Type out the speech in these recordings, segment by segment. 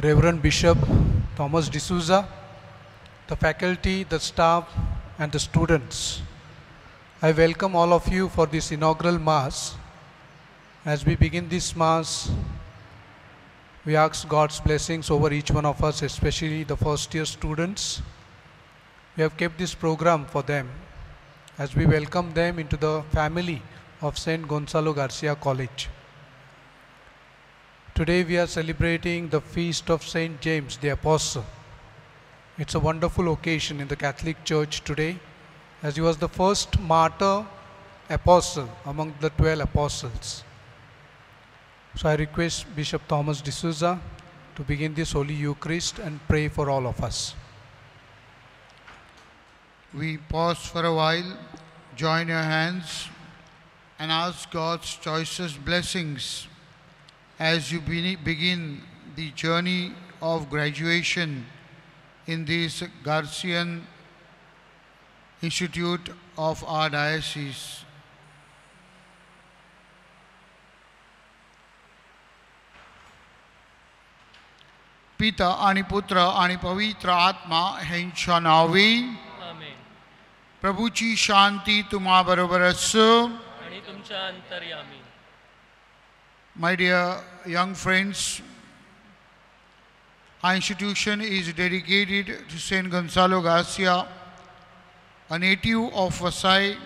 Reverend Bishop Thomas D'Souza, the faculty, the staff, and the students. I welcome all of you for this inaugural Mass. As we begin this Mass, we ask God's blessings over each one of us, especially the first year students. We have kept this program for them as we welcome them into the family of St. Gonzalo Garcia College. Today we are celebrating the feast of St. James the Apostle. It's a wonderful occasion in the Catholic Church today, as he was the first martyr apostle among the 12 apostles. So I request Bishop Thomas D'Souza to begin this Holy Eucharist and pray for all of us. We pause for a while, join your hands and ask God's choicest blessings as you begin the journey of graduation in this Garcian Institute of our diocese. पिता आणि पुत्र आणि पवित्र आत्मा ह्यांच्या नावे आमेन. प्रभूची शांती तुम्हा बरोबर असो. आणि तुमच्या अंतर्यामी. My dear young friends, our institution is dedicated to St. Gonzalo Garcia, a native of Vasai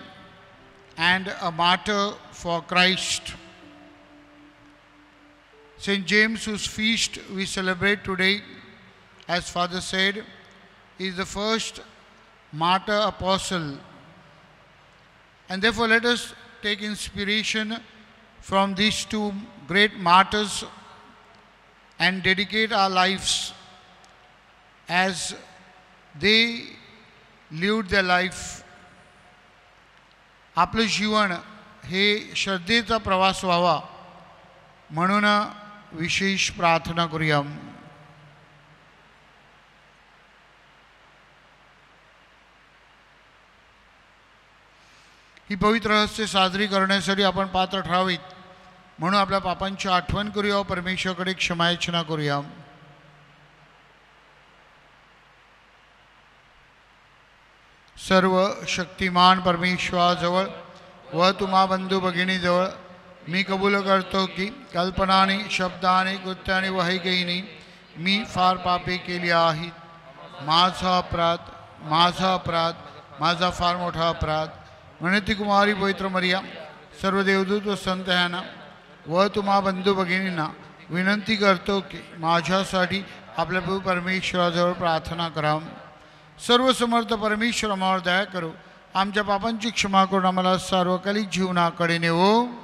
and a martyr for Christ. St. James, whose feast we celebrate today, as Father said, is the first martyr apostle. And therefore let us take inspiration from these two great martyrs and dedicate our lives as they lived their life. आपलं जीवन हे श्रद्धेचा प्रवास व्हावा म्हणून विशेष प्रार्थना करूया. ही पवित्र रहस्य साजरी करण्यासाठी आपण पात्र ठरावीत म्हणून आपल्या पापांची आठवण करूया, परमेश्वराकडे क्षमायाचना करूया. सर्व शक्तिमान परमेश्वराजवळ व तुम्हा बंधू भगिनीजवळ मी कबूल करतो की कल्पनाने शब्दाने कृत्याने व हैकेने मी फार पापे केली आहेत. माझा अपराध माझा फार मोठा अपराध. म्हणती कुमारी पवित्र मरिया, सर्व देवदूत व संत ह्यांना व तुम्हा बंधू भगिनींना विनंती करतो की माझ्यासाठी आपल्या प्रभू परमेश्वराजवळ प्रार्थना करा. सर्व समर्थ परमेश्वर आम्हावर दया करो, आमच्या पापांची क्षमा करून आम्हाला सार्वकालिक जीवनाकडे नेवो.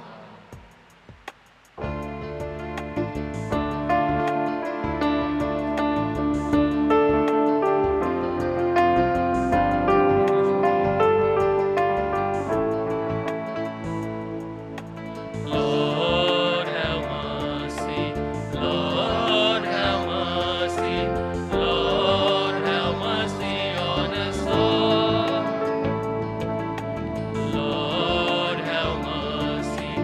Lord have mercy.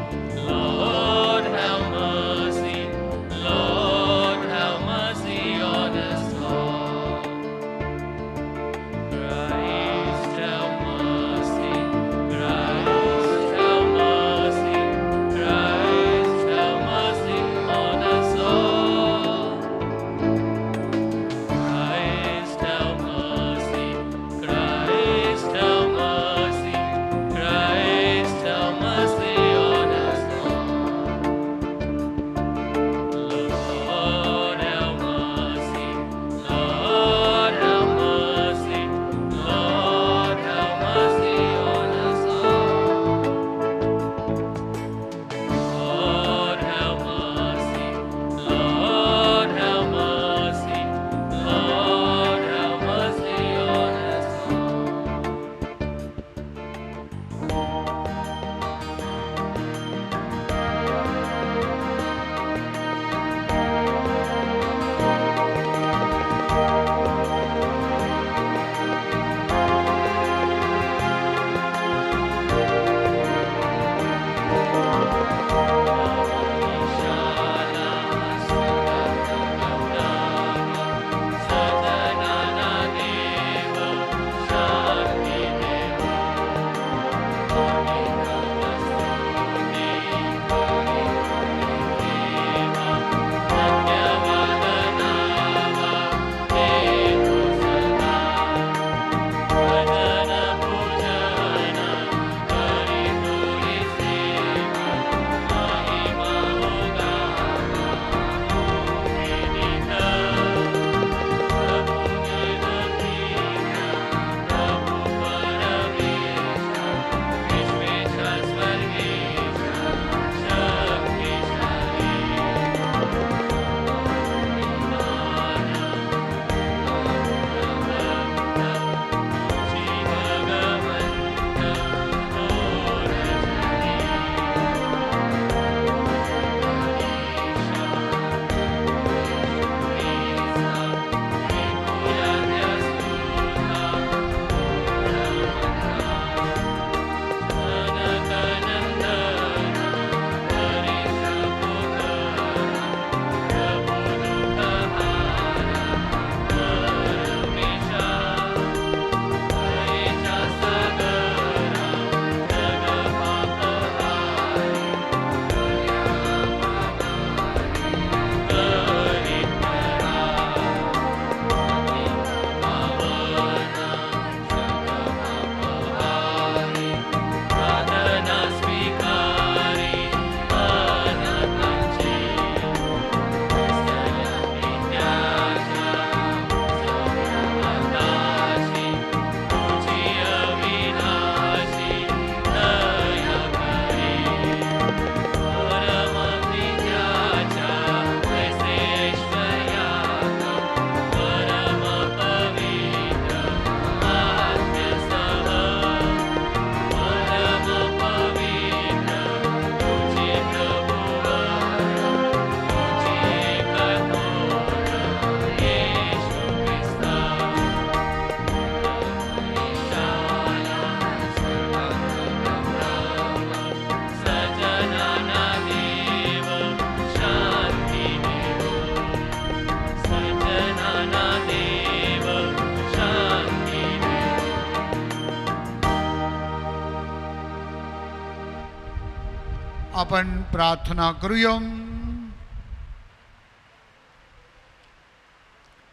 आपण प्रार्थना करूया.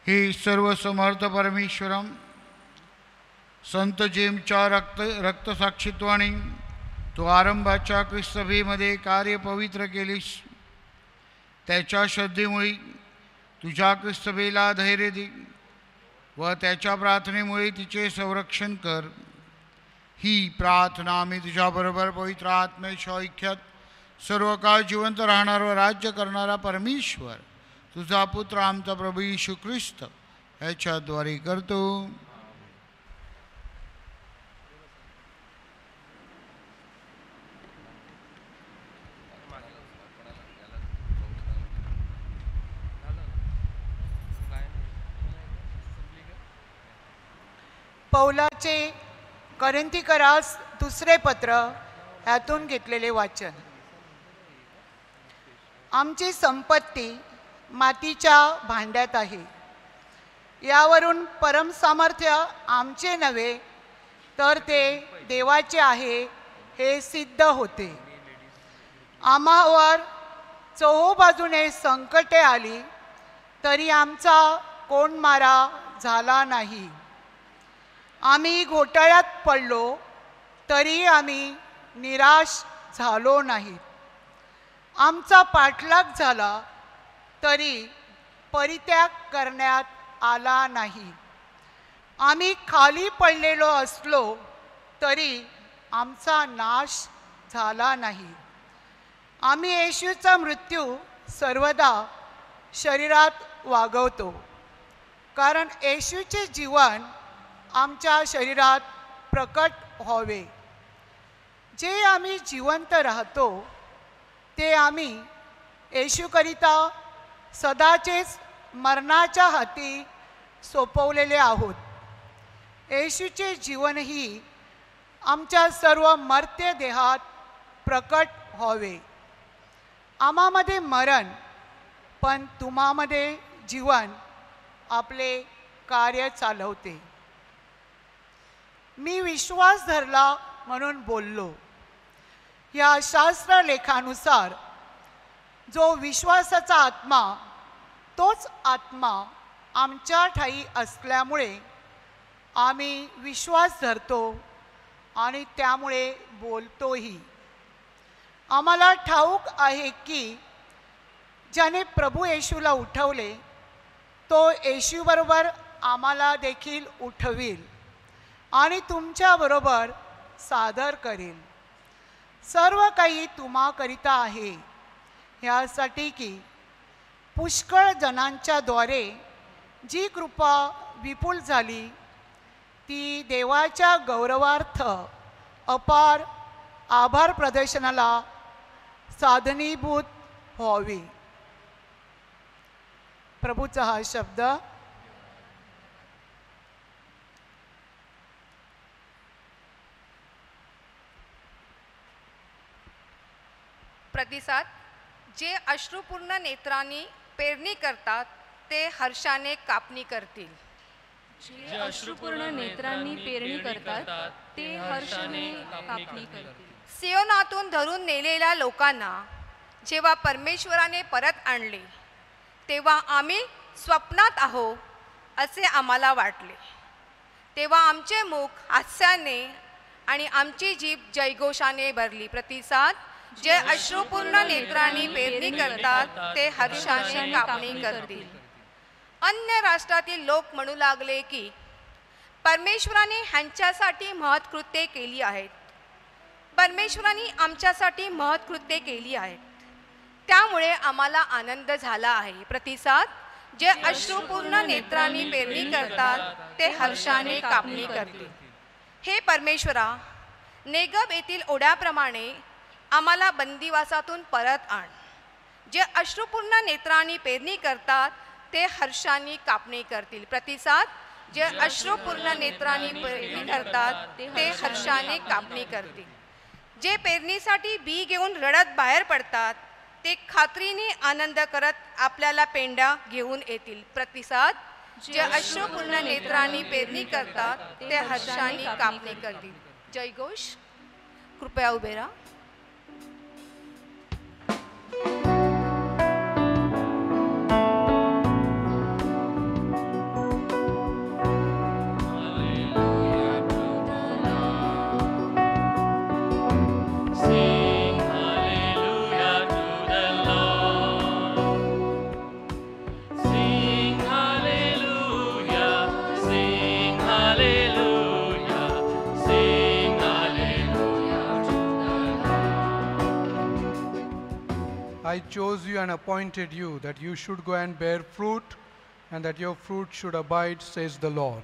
हे सर्व समर्थ परमेश्वरम, संत जेमच्या रक्तसाक्षीत्वाने तो आरंभाच्या ख्रिस्तसभेमध्ये कार्य पवित्र केलीस. त्याच्या श्रद्धेमुळे तुझ्या ख्रिस्तसभेला धैर्य दे व त्याच्या प्रार्थनेमुळे तिचे संरक्षण कर. ही प्रार्थना आम्ही तुझ्याबरोबर पवित्र आत्म्याच्या ऐक्यात सर्व काळ जिवंत राहणार व राज्य करणारा परमेश्वर तुझा पुत्र आमचा प्रभू येशू ख्रिस्त ह्याच्याद्वारे करतो. पौलाचे करिंथीकरास दुसरे पत्र ह्यातून घेतलेले वाचन. आमची संपत्ती मातीच्या भांड्यात आहे. यावरून परमसामर्थ्य आमचे नव्हे तर ते देवाचे आहे हे सिद्ध होते. आम्हावर चोहोबाजूने संकटे आली तरी आमचा कोण मारा झाला नाही. आम्ही घोटाळ्यात पडलो तरी आम्ही निराश झालो नाही. आमचा पाठलाग झाला तरी परित्याग करण्यात आला नाही. आम्ही खाली पडलेलो असलो तरी आमचा नाश झाला नाही. आम्ही येशूचा मृत्यू सर्वदा शरीरात वागवतो, कारण येशूचे जीवन आमच्या शरीरात प्रकट व्हावे. जे आम्ही जिवंत राहतो ते आम्ही येशूकरिता सदाचेच मरणाच्या हाती सोपवलेले आहोत. येशूचे जीवनही आमच्या सर्व मर्त्य देहात प्रकट व्हावे. आम्हामध्ये मरण पण तुम्हामध्ये जीवन आपले कार्य चालवते. मी विश्वास धरला म्हणून बोललो. या शास्त्रलेखानुसार जो विश्वासाचा आत्मा तोच आत्मा आमच्या ठायी असल्यामुळे आम्ही विश्वास धरतो आणि त्यामुळे बोलतोही. आम्हाला ठाऊक आहे की ज्याने प्रभू येशूला उठवले तो येशूबरोबर आम्हाला देखील उठवील आणि तुमच्याबरोबर सादर करेल. सर्व काही तुम्हाकरिता आहे ह्यासाठी की पुष्कळ जणांच्या द्वारे जी कृपा विपुल झाली ती देवाच्या गौरवार्थ अपार आभार प्रदर्शनाला साधनीभूत व्हावी. प्रभूचा हा शब्द. प्रतिसाद. जे अश्रुपूर्ण नेत्रांनी पेरणी करतात ते हर्षाने कापणी करतील. जे अश्रुपूर्ण नेत्रांनी पेरणी करतात ते हर्षाने कापणी करतील. सियोनातून धरून नेलेल्या लोकांना जेव्हा परमेश्वराने परत आणले तेव्हा आम्ही स्वप्नात आहो असे आम्हाला वाटले. तेव्हा आमचे मुख हास्याने आणि आमची जीभ जयघोषाने भरली. प्रतिसाद. जे अश्रुपूर्ण नेत्रांनी पेरणी करतात ते हर्षाने कापणी करतील. अन्य राष्ट्रातील लोक म्हणू लागले की परमेश्वराने ह्यांच्यासाठी महत्कृत्ये केली आहेत. परमेश्वराने आमच्यासाठी महत्कृत्ये केली आहेत, त्यामुळे आम्हाला आनंद झाला आहे. प्रतिसाद. जे अश्रुपूर्ण नेत्रांनी पेरणी करतात ते हर्षाने कापणी करतील. हे परमेश्वरा, नेगब येथील ओढ्याप्रमाणे आम्हाला बंदिवासातून परत आण. जे अश्रुपूर्ण नेत्रांनी पेरणी करतात ते हर्षाने कापणी करतील. प्रतिसाद. जे अश्रुपूर्ण नेत्रांनी पेरणी करतात ते हर्षाने कापणी करतील. जे पेरणीसाठी बी घेऊन रडत बाहेर पडतात ते खात्रीने आनंद करत आपल्याला पेंड्या घेऊन येतील. प्रतिसाद. जे अश्रुपूर्ण नेत्रांनी पेरणी करतात ते हर्षाने कापणी करतील. जयघोष. कृपया उभे राहा. I chose you and appointed you that you should go and bear fruit, and that your fruit should abide, says the Lord.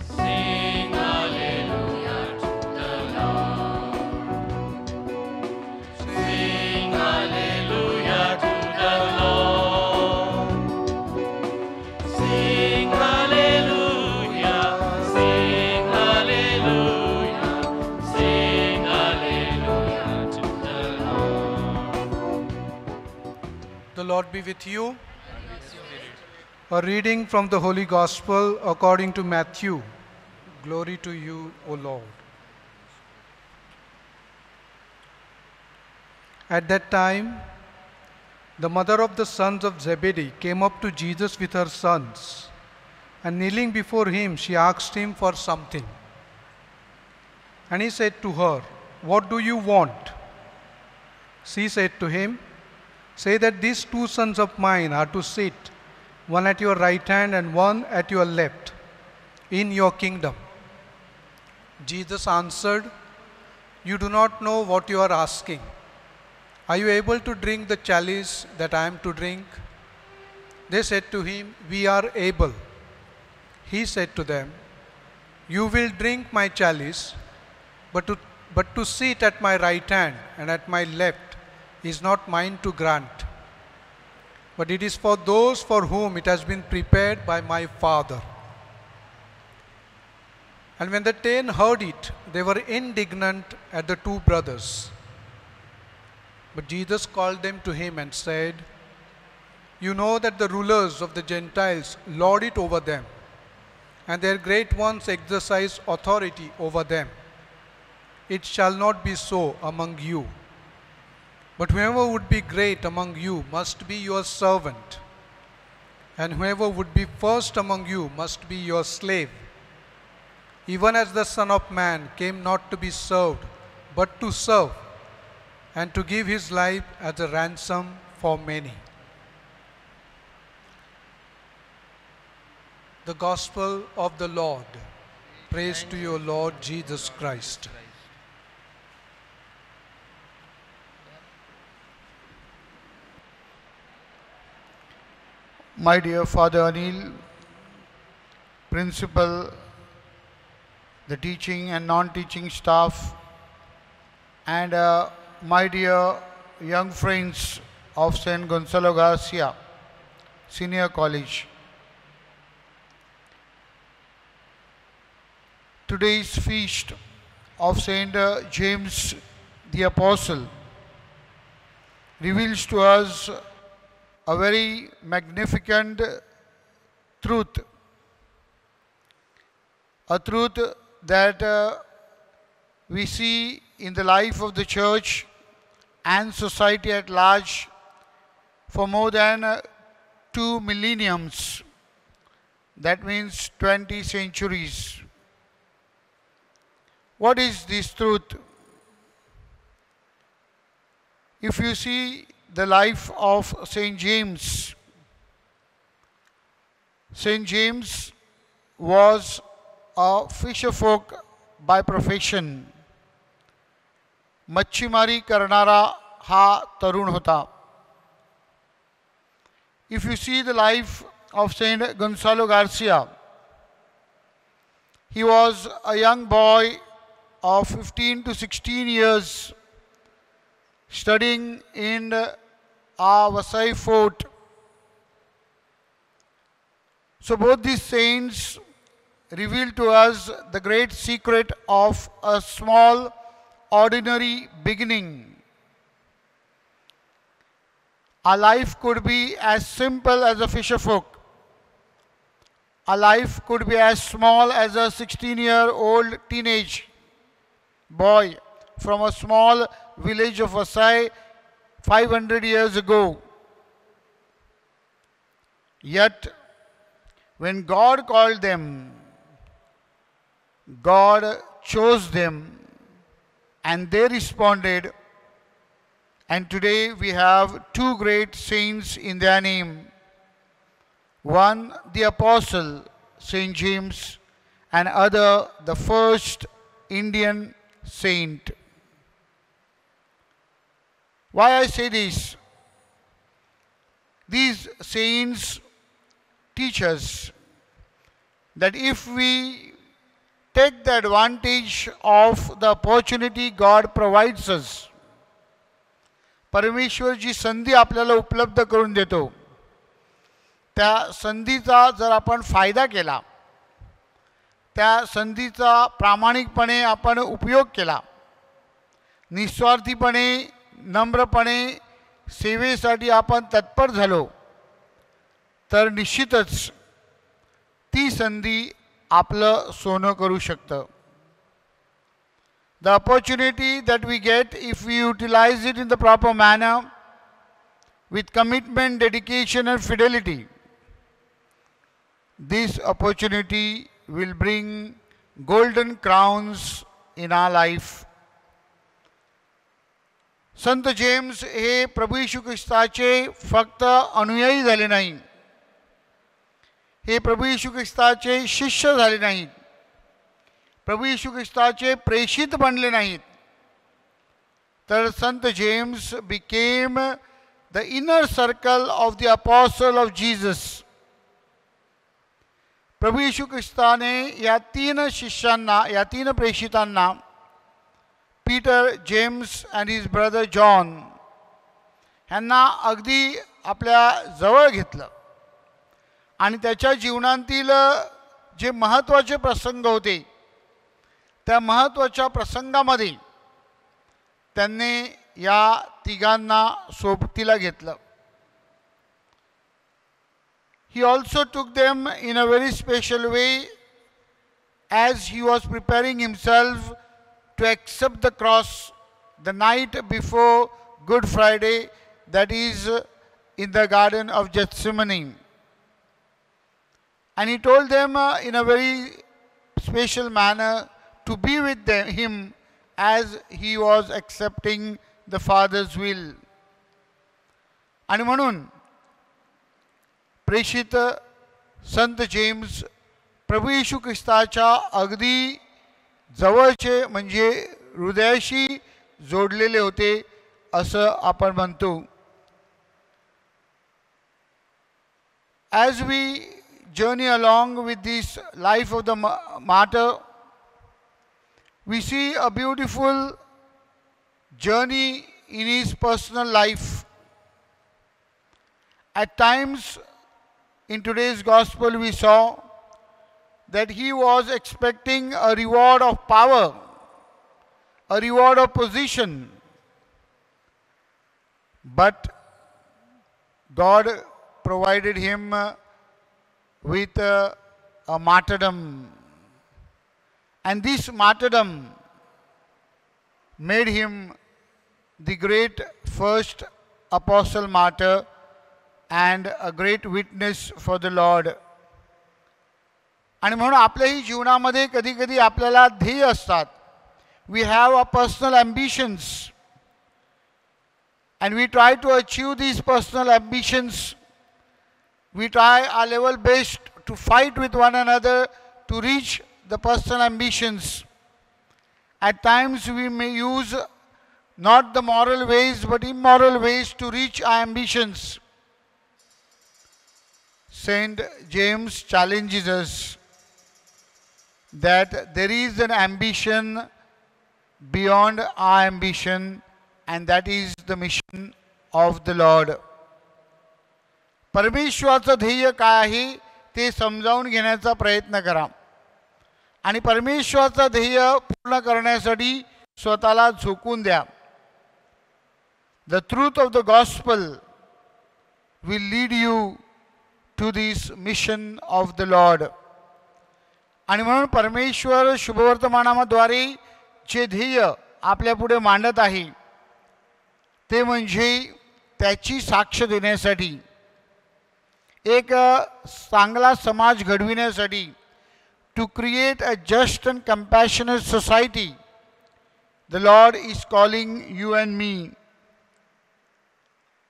Sing hallelujah to the Lord. Sing hallelujah to the Lord. Sing hallelujah, sing hallelujah, sing hallelujah to the Lord. The Lord be with you. A reading from the Holy Gospel according to Matthew. Glory to you, O Lord. At that time, the mother of the sons of Zebedee came up to Jesus with her sons, and kneeling before him, she asked him for something. And he said to her, "What do you want?" She said to him, "Say that these two sons of mine are to sit, one at your right hand and one at your left, in your kingdom." Jesus answered, "You do not know what you are asking. Are you able to drink the chalice that I am to drink?" They said to him, "We are able." He said to them, "You will drink my chalice, but to sit at my right hand and at my left is not mine to grant, but it is for those for whom it has been prepared by my Father." And when the 10 heard it, they were indignant at the two brothers. But Jesus called them to him and said, "You know that the rulers of the Gentiles lord it over them, and their great ones exercise authority over them. It shall not be so among you. But whoever would be great among you must be your servant, and whoever would be first among you must be your slave. Even as the Son of Man came not to be served, but to serve, and to give his life as a ransom for many." The Gospel of the Lord. Praise to you, Lord Jesus Christ. My dear Father Anil, Principal, the teaching and non-teaching staff, and my dear young friends of St. Gonzalo Garcia Senior College. Today's feast of St. James the Apostle reveals to us a very magnificent truth, a truth that we see in the life of the church and society at large for more than 2 millenniums. That means 20 centuries. What is this truth? If you see the life of St. James, St. James was a fisherfolk by profession. मच्छीमारी करणारा हा तरुण होता. If you see the life of St. Gonzalo Garcia, he was a young boy of 15 to 16 years studying in our Vasai fort. So both these saints reveal to us the great secret of a small ordinary beginning. Our life could be as simple as a fisherfolk. Our life could be as small as a 16-year-old teenage boy from a small village of Vasai 500 years ago. Yet, when God called them, God chose them, and they responded. And today we have two great saints in their name. One, the Apostle, St. James, and other, the first Indian saint. Why I say this? These saints teach us that if we take the advantage of the opportunity God provides us, परमेश्वर जी संधी आपल्याला उपलब्ध करून देतो, त्या संधीचा जर आपण फायदा केला, त्या संधीचा प्रामाणिकपणे आपण उपयोग केला, निस्वार्थीपणे नम्रपणे सेवेसाठी आपण तत्पर झालो, तर निश्चितच ती संधी आपलं सोनं करू शकतं. The opportunity that we get, if we utilize it in the proper manner, with commitment, dedication and fidelity, this opportunity will bring golden crowns in our life. Sant James हे प्रभू येशू ख्रिस्ताचे फक्त अनुयायी झाले नाही, हे प्रभू येशू ख्रिस्ताचे शिष्य झाले नाहीत, प्रभू येशू ख्रिस्ताचे प्रेषित बनले नाहीत, तर संत James became the inner circle of the apostle of Jesus. प्रभू येशू ख्रिस्ताने या तीन शिष्यांना, या तीन प्रेषितांना, Peter, James and his brother John, ह्यांना अगदी आपल्या जवळ घेतलं आणि त्याच्या जीवनातील जे महत्त्वाचे प्रसंग होते, त्या महत्त्वाच्या प्रसंगामध्ये त्यांनी या तिघांना सोबतीला घेतलं. He also took them in a very special way as he was preparing himself to accept the cross the night before Good Friday, that is in the Garden of Gethsemane. And he told them in a very special manner to be with him as he was accepting the Father's will. आणि म्हणून प्रेषित संत James प्रभू येशू ख्रिस्ताच्या अगदी जवळचे, म्हणजे हृदयाशी जोडलेले होते असं आपण म्हणतो. As we journey along with this life of the martyr, we see a beautiful journey in his personal life. At times in today's gospel we saw that he was expecting a reward of power, a reward of position, but God provided him with a martyrdom, and this martyrdom made him the great first apostle martyr and a great witness for the Lord. आणि म्हणून आपल्याही जीवनामध्ये कधी कधी आपल्याला ध्येय असतात. We have our personal ambitions and we try to achieve these personal ambitions. We try our level best to fight with one another to reach the personal ambitions. At times we may use not the moral ways but immoral ways to reach our ambitions. Saint James challenges us that there is an ambition beyond our ambition, and that is the mission of the Lord. परमेश्वराचं ध्येय काय आहे ते समजावून घेण्याचा प्रयत्न करा आणि परमेश्वराचं ध्येय पूर्ण करण्यासाठी स्वतःला झोकून द्या. The truth of the gospel will lead you to this mission of the Lord. आणि म्हणून परमेश्वर शुभवर्तमानाद्वारे जे ध्येय आपल्या पुढे मांडत आहे ते म्हणजे त्याची साक्ष देण्यासाठी, एक चांगला समाज घडविण्यासाठी, to create a just and compassionate society. The lord is calling you and me.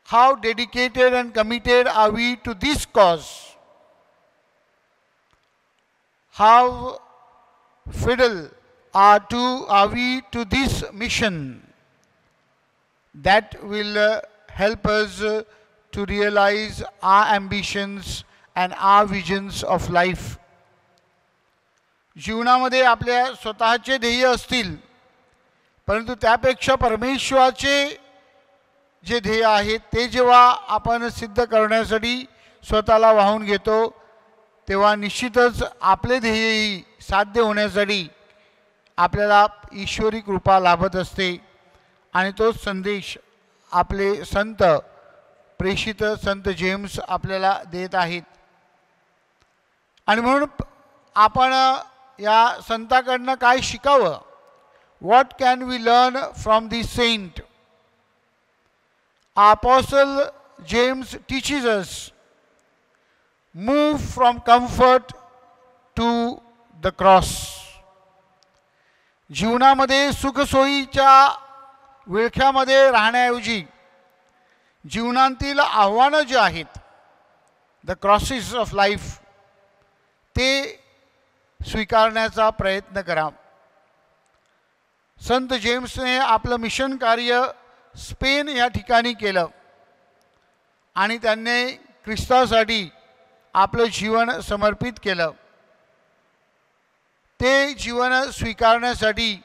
How dedicated and committed are we to this cause? How fiddle are we to this mission? that will help us to realize our ambitions and our visions of life. जीवनामध्ये आपल्या स्वतःचे ध्येय असतील, परंतु त्यापेक्षा परमेश्वराचे जे ध्येय आहे ते जेव्हा आपण सिद्ध करण्यासाठी स्वतःला वाहून घेतो, तेव्हा निश्चितच आपले ध्येयही साध्य होण्यासाठी आपल्याला ईश्वरी कृपा लाभत असते. आणि तो संदेश आपले संत प्रेषित संत जेम्स आपल्याला देत आहेत. आणि म्हणून आपण या संताकडनं काय शिकावं? What can we learn from this saint? Apostle James teaches us, move from comfort to the cross. जीवनामध्ये सुखसोयीच्या विळख्यामध्ये राहण्याऐवजी जीवनातील आव्हानं जी आहेत, द क्रॉसेस ऑफ लाईफ, ते स्वीकारण्याचा प्रयत्न करा. संत जेम्सने आपलं मिशन कार्य स्पेन या ठिकाणी केलं आणि त्यांनी ख्रिस्तासाठी आपलं जीवन समर्पित केलं. ते जीवन स्वीकारण्यासाठी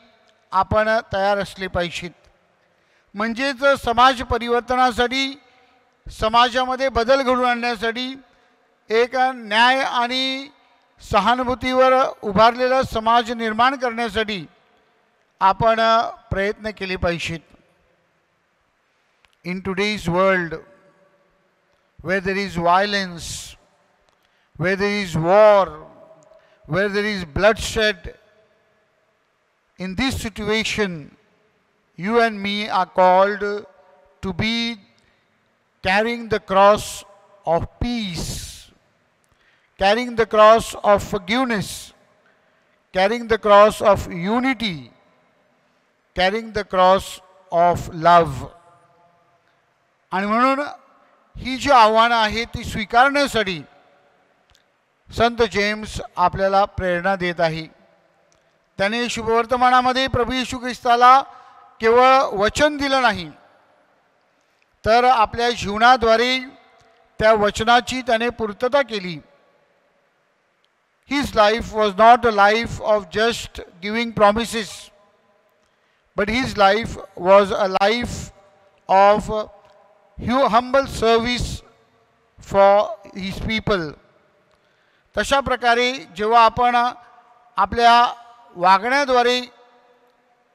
आपण तयार असले पाहिजेत. म्हणजेच समाज परिवर्तनासाठी, समाजामध्ये बदल घडवून आणण्यासाठी, एक न्याय आणि सहानुभूतीवर उभारलेला समाज निर्माण करण्यासाठी आपण प्रयत्न केले पाहिजेत. In today's world, where there is violence, where there is war, where there is bloodshed, in this situation you and me are called to be carrying the cross of peace, carrying the cross of forgiveness, carrying the cross of unity, carrying the cross of love. आणि म्हणून ही जी आव्हानं आहेत ती स्वीकारण्यासाठी संत James आपल्याला प्रेरणा देत आहे. त्याने शुभवर्तमानामध्ये प्रभू येशू ख्रिस्ताला केवळ वचन दिलं नाही, तर आपल्या जीवनाद्वारे त्या वचनाची त्याने पूर्तता केली. His life was not a life of just giving promises, but his life was a life of humble service for his people. तशा प्रकारे जेव्हा आपण आपल्या वागण्याद्वारे,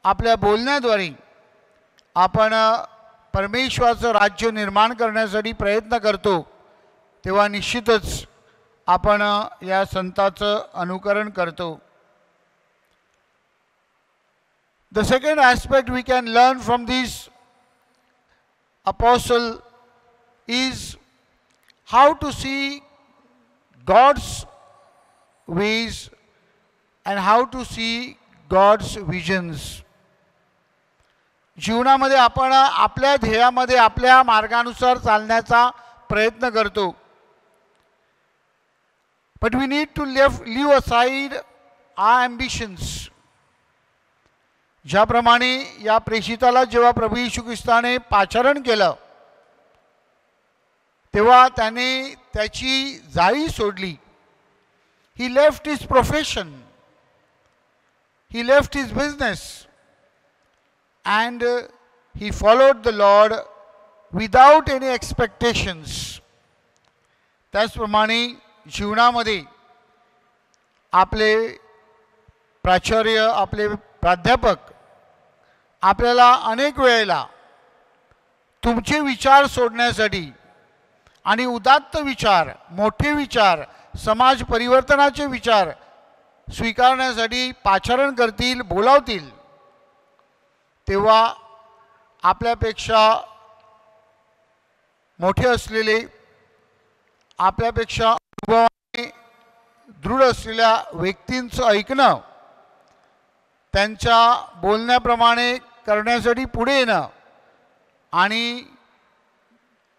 आपल्या बोलण्याद्वारे आपण परमेश्वराचं राज्य निर्माण करण्यासाठी प्रयत्न करतो, तेव्हा निश्चितच आपण या संताचं अनुकरण करतो. The second aspect we can learn from this apostle is how to see God's ways and how to see God's visions. जीवनामध्ये आपण आपल्या ध्येयामध्ये आपल्या मार्गानुसार चालण्याचा प्रयत्न करतो, but we need to leave aside our ambitions. ज्याप्रमाणे या प्रेषिताला जेव्हा प्रभू येशू ख्रिस्ताने पाचारण केलं, तेव्हा त्याने त्याची जाळी सोडली. He left his profession, he left his business, and he followed the Lord without any expectations. त्याचप्रमाणे जीवनामध्ये आपले प्राचार्य, आपले प्राध्यापक आपल्याला अनेक वेळेला तुमचे विचार सोडण्यासाठी आणि उदात्त विचार, मोठे विचार, समाज परिवर्तनाचे विचार स्वीकारण्यासाठी पाचारण करतील, बोलावतील. तेव्हा आपल्यापेक्षा मोठे असलेले, आपल्यापेक्षा अनुभवाने दृढ असलेल्या व्यक्तींचं ऐकणं, त्यांच्या बोलण्याप्रमाणे करण्यासाठी पुढे येणं आणि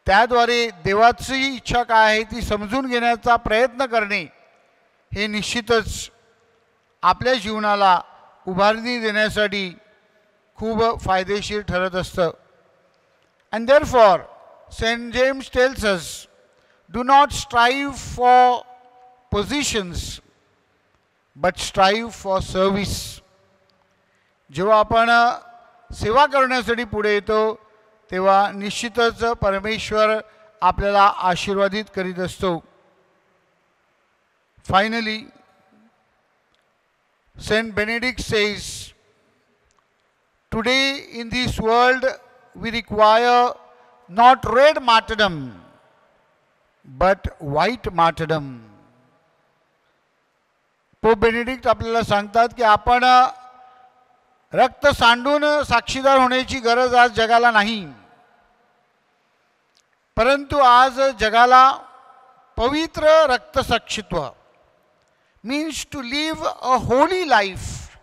त्याद्वारे देवाची इच्छा काय आहे ती समजून घेण्याचा प्रयत्न करणे, हे निश्चितच आपल्या जीवनाला उभारणी देण्यासाठी खूप फायदेशीर ठरत असतं. And therefore, St. James tells us, do not strive for positions, but strive for service. जेव्हा आपण सेवा करण्यासाठी पुढे येतो तेव्हा निश्चितच परमेश्वर आपल्याला आशीर्वादित करीत असतो. Finally, Saint Benedict says, today in this world we require not red martyrdom, but white martyrdom. Pope Benedict आपल्याला सांगतात की आपण रक्त सांडून साक्षीदार होण्याची गरज आज जगाला नाही, परंतु आज जगाला पवित्र रक्तसाक्षित्व means to live a holy life,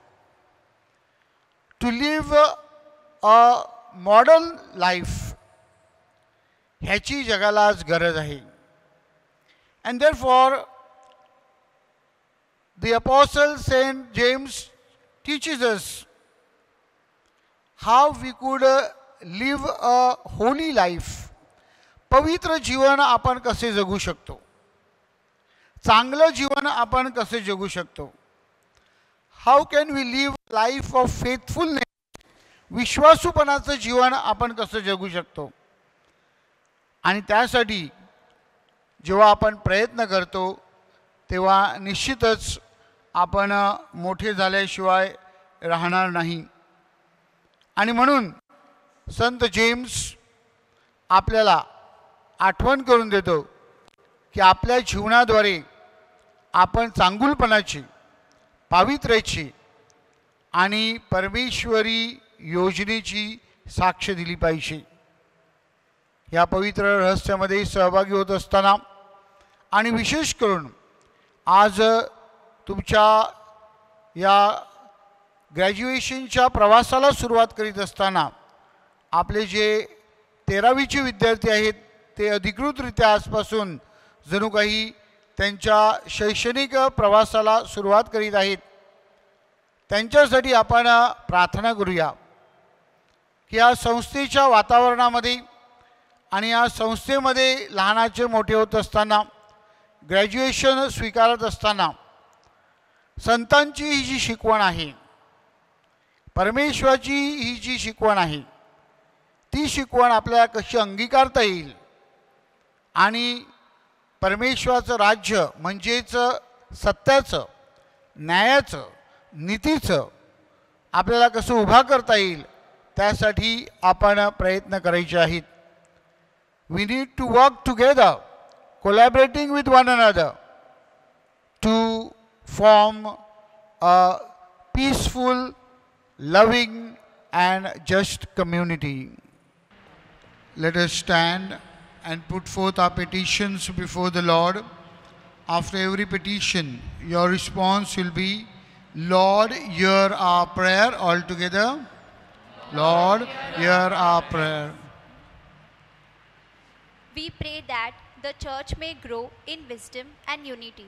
to live a model life, ह्याची जगाला आज गरज आहे. And therefore the apostle Saint James teaches us how we could live a holy life. पवित्र जीवन आपण कसे जगू शकतो, चांगलं जीवन आपण कसे जगू शकतो. How can we live life of faithfulness, विश्वासूपणाचं जीवन आपण कसं जगू शकतो. आणि त्यासाठी जेव्हा आपण प्रयत्न करतो तेव्हा निश्चितच आपण मोठे झाल्याशिवाय राहणार नाही. आणि म्हणून संत जेम्स आपल्याला आठवण करून देतो की आपल्या जीवनाद्वारे आपण चांगुलपणाची, पावित्र्याची आणि परमेश्वरी योजनेची साक्ष दिली पाहिजे. या पवित्र रहस्यामध्ये सहभागी होत असताना आणि विशेष करून आज तुमच्या या ग्रॅज्युएशनच्या प्रवासाला सुरुवात करीत असताना आपले जे 13वीचे विद्यार्थी आहेत ते अधिकृतरित्या आजपासून जणू काही त्यांच्या शैक्षणिक प्रवासाला सुरुवात करीत आहेत. त्यांच्यासाठी आपण प्रार्थना करूया की या संस्थेच्या वातावरणामध्ये आणि या संस्थेमध्ये लहानाचे मोठे होत असताना, ग्रॅज्युएशन स्वीकारत असताना संतांची ही जी शिकवण आहे, परमेश्वराची ही जी शिकवण आहे, ती शिकवण आपल्याला कशी अंगीकारता येईल आणि परमेश्वराचं राज्य म्हणजेच सत्याचं, न्यायाचं, नीतीचं आपल्याला कसं उभा करता येईल त्यासाठी आपण प्रयत्न करायचे आहेत. We need to work together, collaborating with one another to form a peaceful, loving and just community. Let us stand and put forth our petitions before the Lord. After every petition, your response will be, Lord, hear our prayer. All together. Lord, hear our prayer. We pray that the church may grow in wisdom and unity.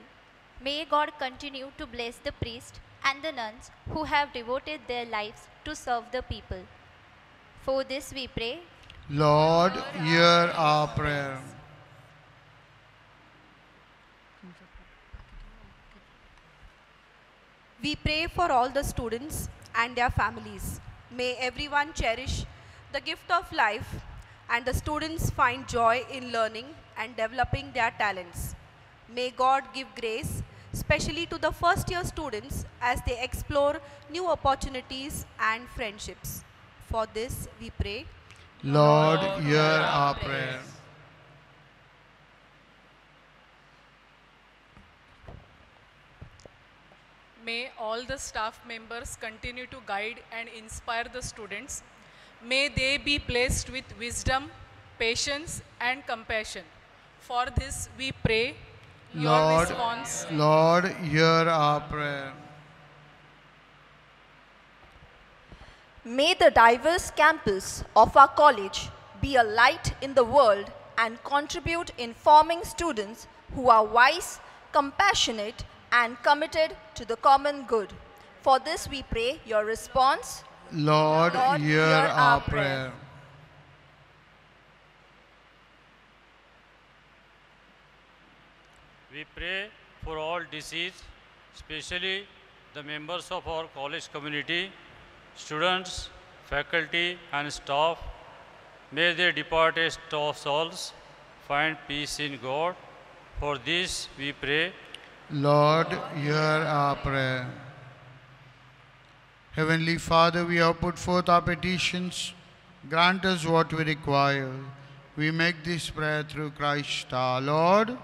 May God continue to bless the priests and the nuns who have devoted their lives to serve the people. For this we pray, Lord, hear our prayer. We pray for all the students and their families. May everyone cherish the gift of life and the students find joy in learning and developing their talents. May God give grace, especially to the first year students as they explore new opportunities and friendships. For this we pray, Lord, hear our prayer. May all the staff members continue to guide and inspire the students. May they be blessed with wisdom, patience and compassion. For this we pray, your response. Lord, hear our prayer. May the diverse campus of our college be a light in the world and contribute in forming students who are wise, compassionate, and committed to the common good. For this we pray, your response. Lord, hear our prayer. We pray for all deceased, especially the members of our college community, students, faculty and staff. May their departed souls find peace in God. For this we pray. Lord, hear our prayer. Heavenly Father, we have put forth our petitions. Grant us what we require. We make this prayer through Christ our Lord.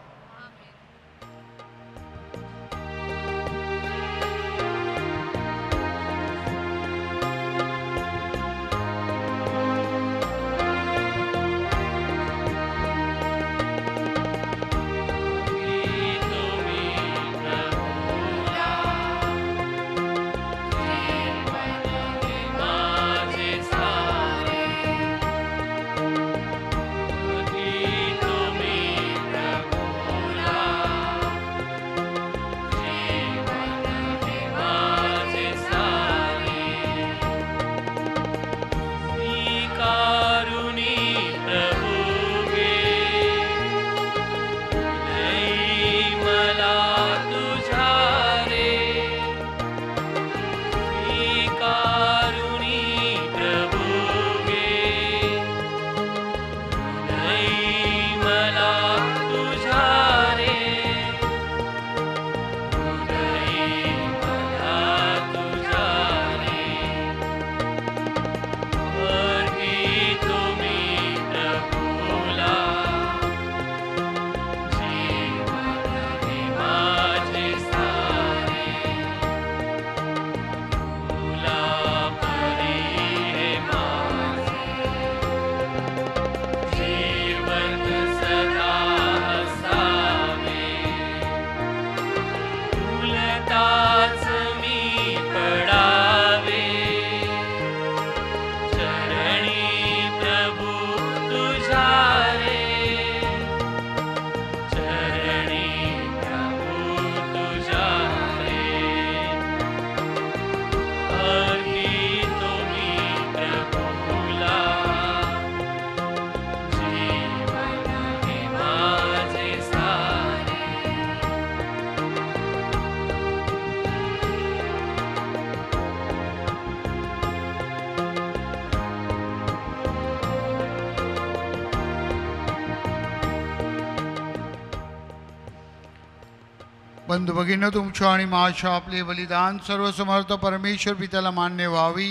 बंधू भगिनींनो, तुमच्या आणि माझ्या आपले बलिदान सर्वसमर्थ परमेश्वर पित्याला मान्य व्हावी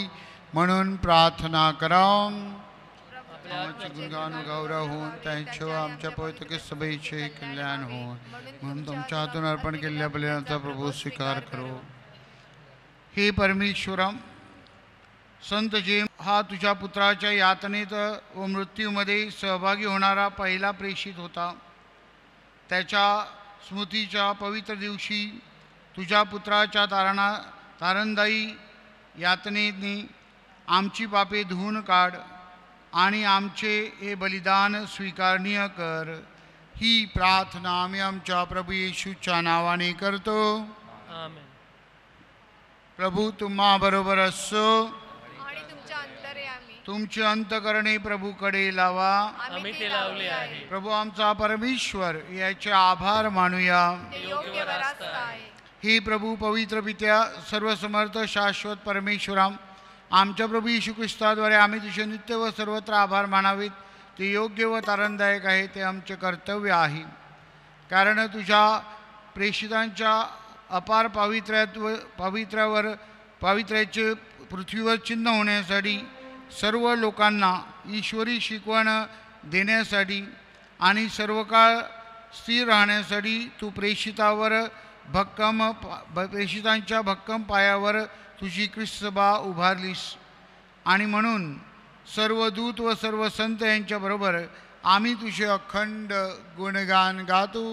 म्हणून प्रार्थना करा. आमचे गुणगान गौरव होऊन त्यांच्या आमच्या पवित्र सभेचे कल्याण होऊन म्हणून तुमच्या हातून अर्पण केलेल्या बलिदानाचा प्रभू स्वीकार करो. हे परमेश्वरम, संत जेम्स हा तुझ्या पुत्राच्या यातनेत व मृत्यूमध्ये सहभागी होणारा पहिला प्रेषित होता. त्याच्या स्मृतीच्या पवित्र दिवशी तुझ्या पुत्राच्या तारणदायी यातनेने आमची पापे धुवून काढ आणि आमचे हे बलिदान स्वीकारणीय कर. ही प्रार्थना आम्ही आमच्या प्रभू येशूच्या नावाने करतो. आमेन. प्रभू तुम्हा बरोबर असो. आणि तुमच्या अंतर्यामी तुमचे अंतकरणे प्रभूकडे लावा. आम्ही ते लावले आहे. प्रभू आमचा परमेश्वर याचे आभार मानूया. ते योग्य व रास्त आहे. हे प्रभू पवित्र पित्या, सर्वसमर्थ शाश्वत परमेश्वराम, आमच्या प्रभू येशू ख्रिस्ताद्वारे आम्ही तुझे नित्य व सर्वत्र आभार मानावेत. ते योग्य व तारणदायक आहे, ते आमचे कर्तव्य आहे. कारण तुझ्या प्रेषितांच्या अपार पावित्र्याचे पृथ्वीवर चिन्ह होण्यासाठी, सर्व लोकांना ईश्वरी शिकवण देण्यासाठी आणि सर्व काळ स्थिर राहण्यासाठी तू प्रेषितांच्या भक्कम पायावर तुझी ख्रिस्तसभा उभारलीस. आणि म्हणून सर्व दूत व सर्व संत यांच्याबरोबर आम्ही तुझे अखंड गुणगान गातो.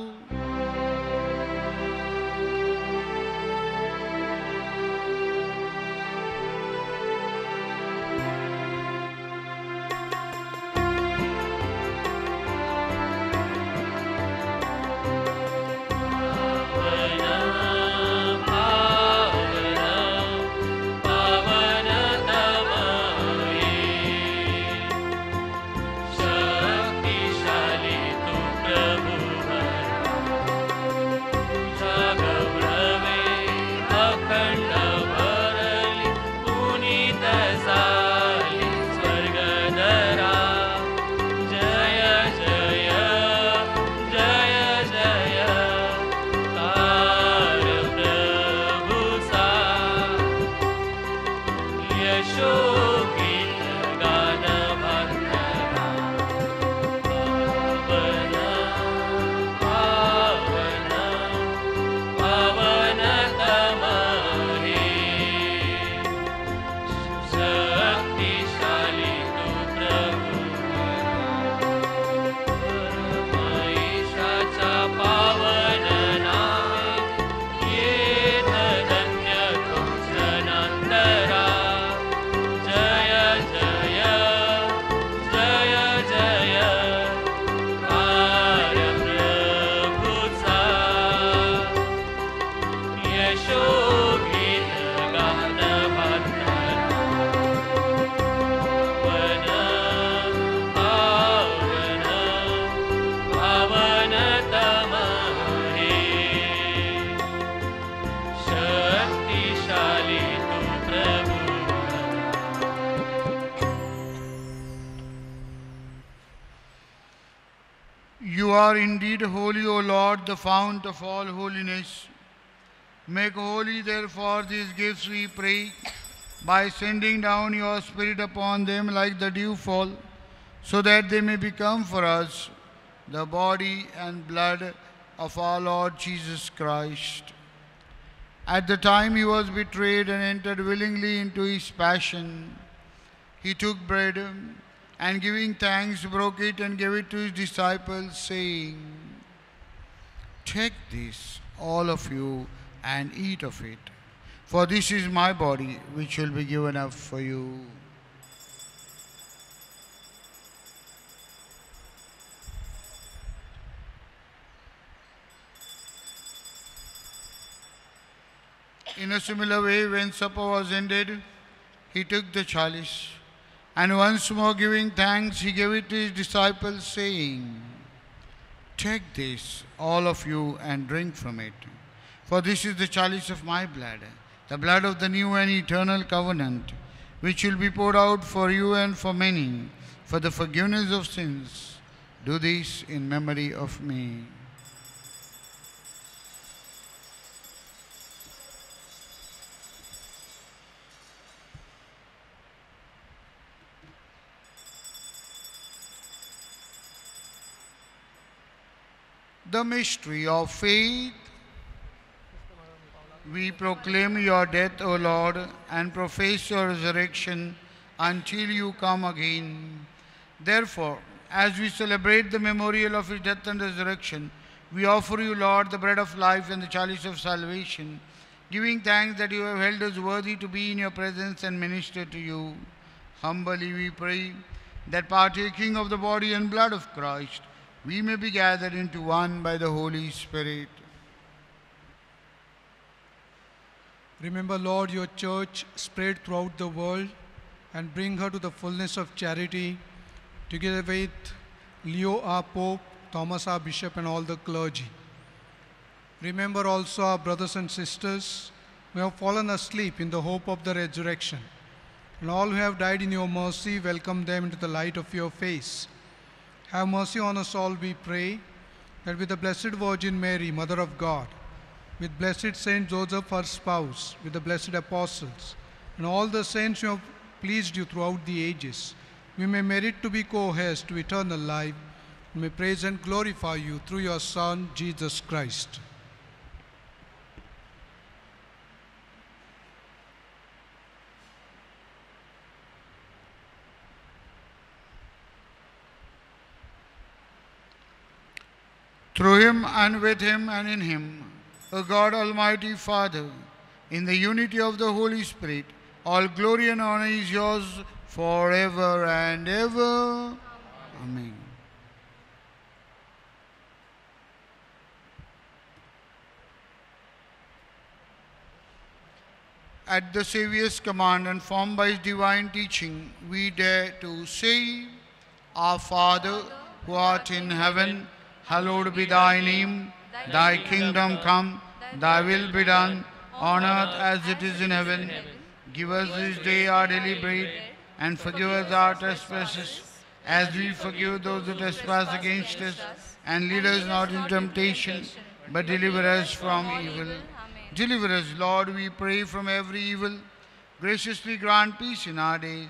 शक्तिशाली तू प्रभु हरा. You are indeed holy, O Lord, the fount of all holiness. Make holy, therefore, these gifts, we pray, by sending down your Spirit upon them like the dewfall, so that they may become for us the body and blood of our Lord Jesus Christ. At the time he was betrayed and entered willingly into his passion, he took bread and giving thanks broke it and gave it to his disciples, saying, "Take this, all of you, and eat of it, for this is my body which will be given up for you." In a similar way, when supper was ended, he took the chalice, and once more giving thanks, he gave it to his disciples, saying, "Take this, all of you, and drink from it. For this is the chalice of my blood, the blood of the new and eternal covenant, which will be poured out for you and for many, for the forgiveness of sins. Do this in memory of me." The mystery of faith. We proclaim your death, O Lord, and profess your resurrection until you come again. Therefore, as we celebrate the memorial of his death and resurrection, we offer you, Lord, the bread of life and the chalice of salvation, giving thanks that you have held us worthy to be in your presence and minister to you. Humbly we pray that, partaking of the body and blood of Christ, we may be gathered into one by the Holy Spirit. Remember, Lord, your church spread throughout the world and bring her to the fullness of charity, together with Leo our Pope, Thomas our Bishop, and all the clergy. Remember also our brothers and sisters who have fallen asleep in the hope of the resurrection, and all who have died in your mercy, welcome them into the light of your face. Have mercy on us all, we pray, that with the Blessed Virgin Mary, Mother of God, with blessed Saint Joseph, her spouse, with the blessed apostles, and all the saints who have pleased you throughout the ages, we may merit to be co-heirs to eternal life, and may praise and glorify you through your Son, Jesus Christ. Through him and with him and in him, O God, Almighty Father, in the unity of the Holy Spirit, all glory and honor is yours forever and ever. Amen. At the Saviour's command and formed by his divine teaching, we dare to say, Our Father, who art in heaven, hallowed be thy name. Thy kingdom come, thy will be done, on earth as it is in heaven. Give us this day our daily bread, and forgive us our trespasses, as we forgive those who trespass against us. And lead us not into temptation, but deliver us from evil. Deliver us, Lord, we pray, from every evil. Graciously grant peace in our days,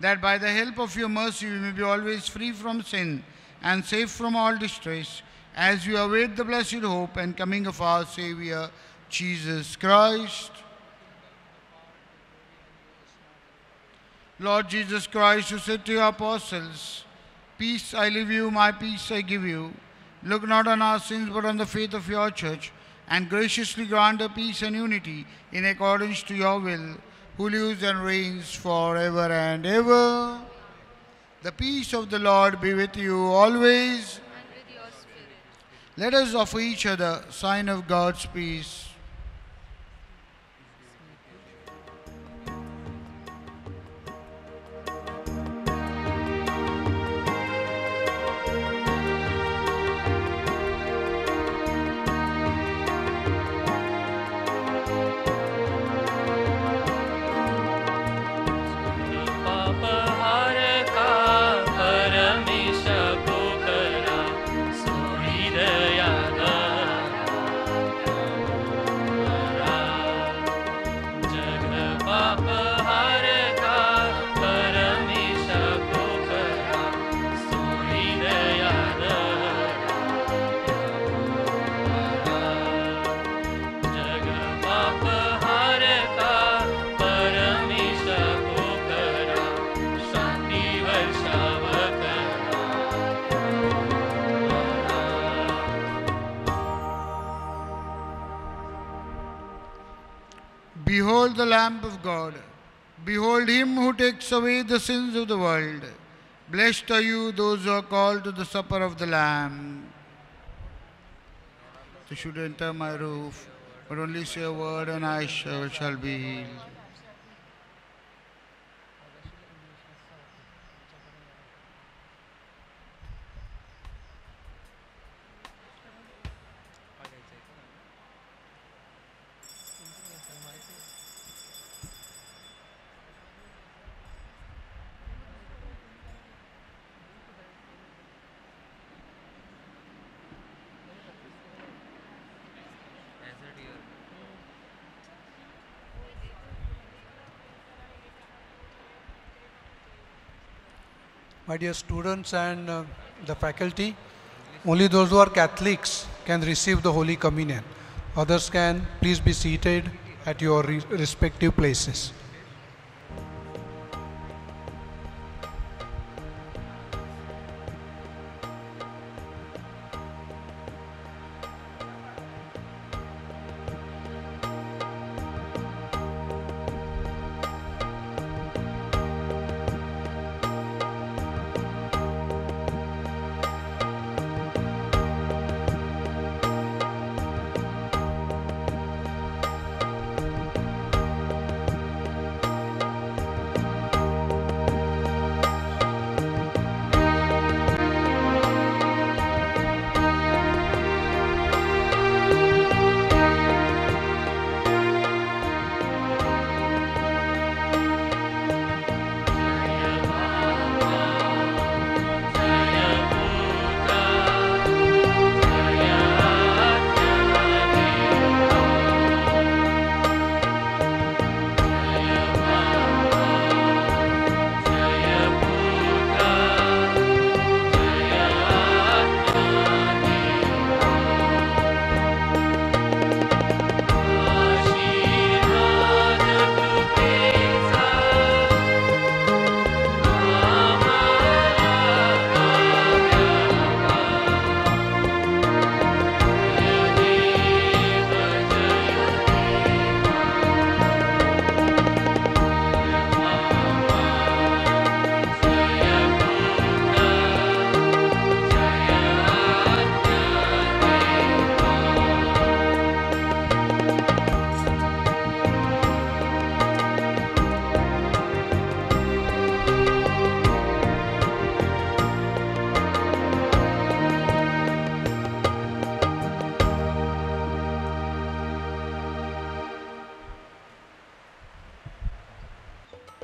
that by the help of your mercy we may be always free from sin and safe from all distress, as we await the blessed hope and coming of our Saviour, Jesus Christ. Lord Jesus Christ, who said to your apostles, Peace I leave you, my peace I give you, look not on our sins but on the faith of your church, and graciously grant her peace and unity in accordance to your will, who lives and reigns forever and ever. The peace of the Lord be with you always. Let us offer each other sign of God's peace. पाप हार का परमेश को करा Behold the Lamb of God. Behold him who takes away the sins of the world. Blessed are you, those who are called to the supper of the Lamb. They should enter my roof, but only say a word and I shall be healed. My dear students and the faculty, only those who are Catholics can receive the Holy Communion. Others can please be seated at your respective places.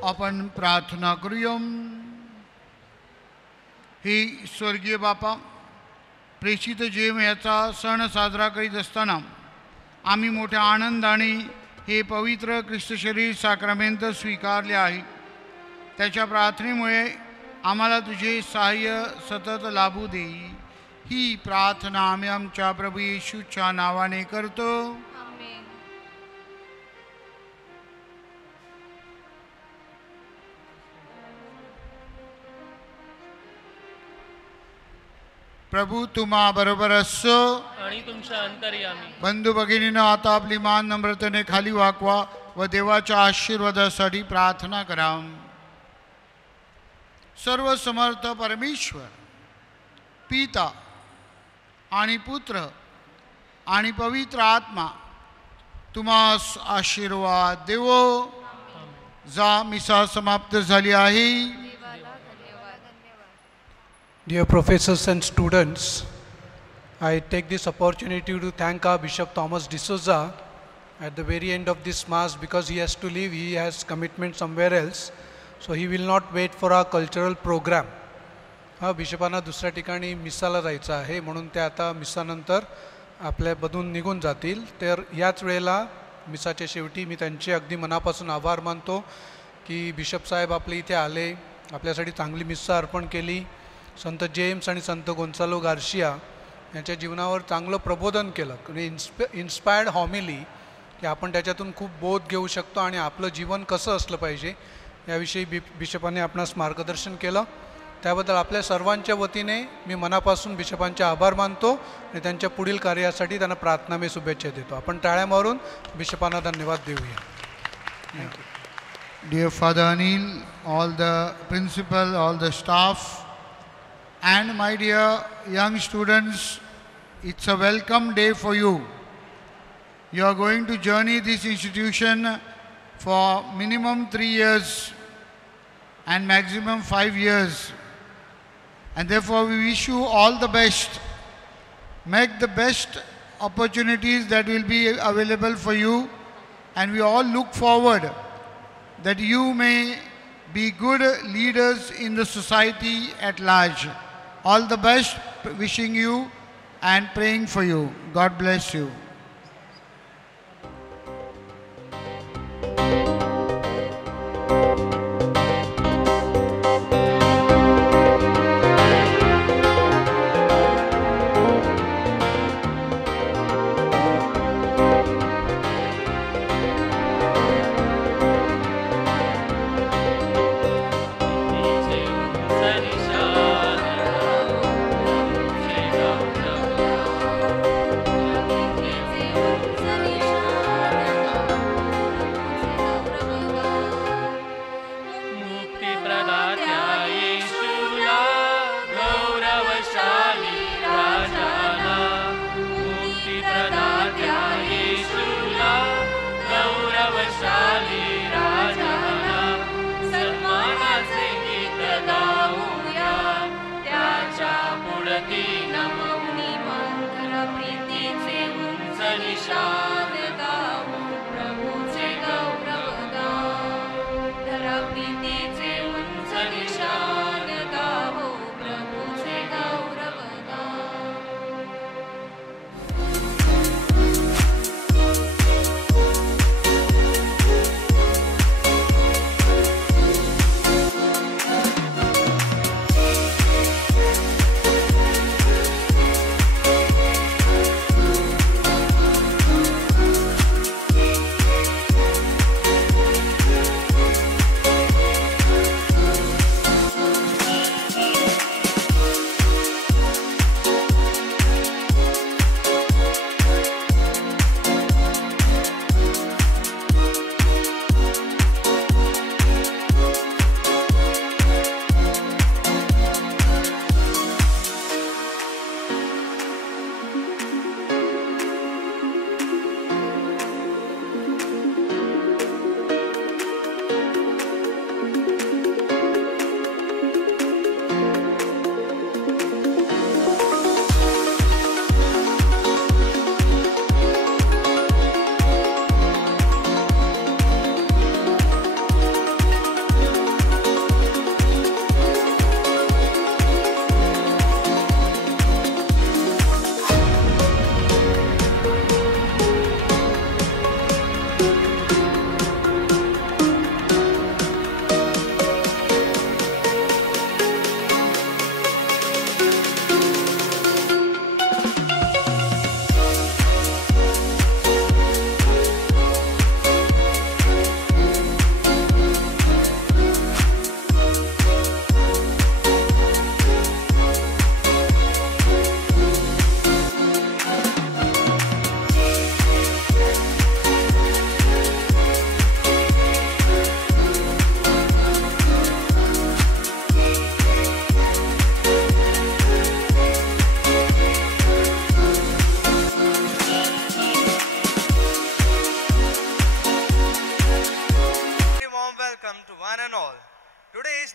आपण प्रार्थना करूया. हे स्वर्गीय बापा, प्रेषित जेव याचा सण साजरा करीत असताना आम्ही मोठ्या आनंदाने हे पवित्र ख्रिस्त शरीर साक्रामेंट स्वीकारले आहे. त्याच्या प्रार्थनेमुळे आम्हाला तुझे सहाय्य सतत लाभू दे. ही प्रार्थना आम्ही आमच्या प्रभू येशूच्या नावाने करतो. प्रभू तुम्हा बरोबर असो आणि तुमच्या अंतर्यामी. बंधू भगिनींनो, आता आपली मान नम्रतेने खाली वाकवा व देवाच्या आशीर्वादासाठी प्रार्थना करा. सर्व समर्थ परमेश्वर पिता आणि पुत्र आणि पवित्र आत्मा तुम्हास आशीर्वाद देवो. जा, मिसा समाप्त झाली आहे. Dear professors and students, I take this opportunity to thank our Bishop Thomas D'Souza at the very end of this Mass, because he has to leave, he has commitment somewhere else, so he will not wait for our cultural program. बिशपांना दुसऱ्या ठिकाणी मिसाला जायचं आहे, म्हणून ते आता मिसानंतर आपल्यामधून निघून जातील. तर याच वेळेला मिसाच्या शेवटी मी त्यांचे अगदी मनापासून आभार मानतो की बिशप साहेब आपले इथे आले, आपल्यासाठी चांगली मिसा अर्पण केली. संत जेम्स आणि संत गोन्सालो गार्शिया यांच्या जीवनावर चांगलं प्रबोधन केलं, इन्स्पायर्ड हॉमिली, की आपण त्याच्यातून खूप बोध घेऊ शकतो आणि आपलं जीवन कसं असलं पाहिजे याविषयी बिशपांनी आपणास मार्गदर्शन केलं. त्याबद्दल आपल्या सर्वांच्या वतीने मी मनापासून बिशपांचे आभार मानतो आणि त्यांच्या पुढील कार्यासाठी त्यांना प्रार्थनामय शुभेच्छा देतो. आपण टाळ्या मारून बिशपांना धन्यवाद देऊया. Thank you. Dear Father Anil, all the principal, all the staff, and my dear young students, it's a welcome day for you. You are going to journey this institution for minimum 3 years and maximum 5 years. And therefore we wish you all the best. Make the best opportunities that will be available for you, and we all look forward that you may be good leaders in the society at large. All the best, wishing you and praying for you. God bless you.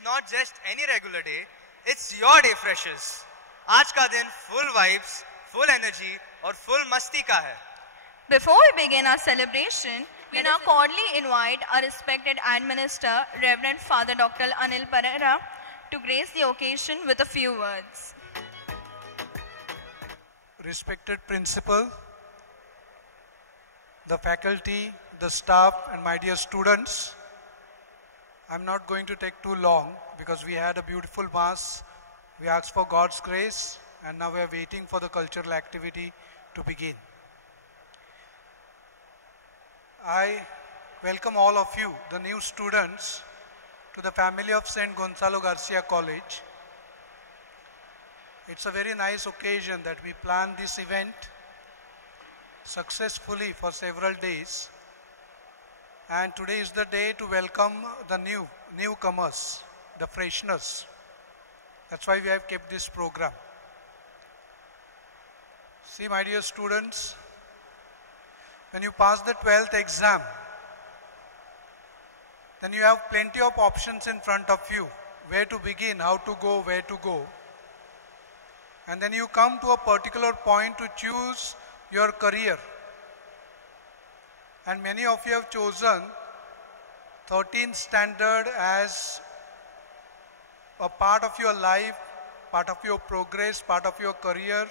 not just any regular day, it's your day freshers. आज का दिन full vibes, full energy और full मस्ती का है. Before we begin our celebration, we now cordially invite our respected Administrator, Reverend Father Dr. Anil Pereira, to grace the occasion with a few words. Respected Principal, the faculty, the staff, and my dear students, I'm not going to take too long because we had a beautiful Mass. We asked for God's grace, and now we are waiting for the cultural activity to begin. I welcome all of you, the new students, to the family of St. Gonzalo Garcia College. It's a very nice occasion that we planned this event successfully for several days. And today is the day to welcome the newcomers, the freshners. That's why we have kept this program. See, my dear students, when you pass the 12th exam, then you have plenty of options in front of you. Where to begin, how to go, where to go. And then you come to a particular point to choose your career. And many of you have chosen 13th standard as a part of your life, part of your progress, part of your career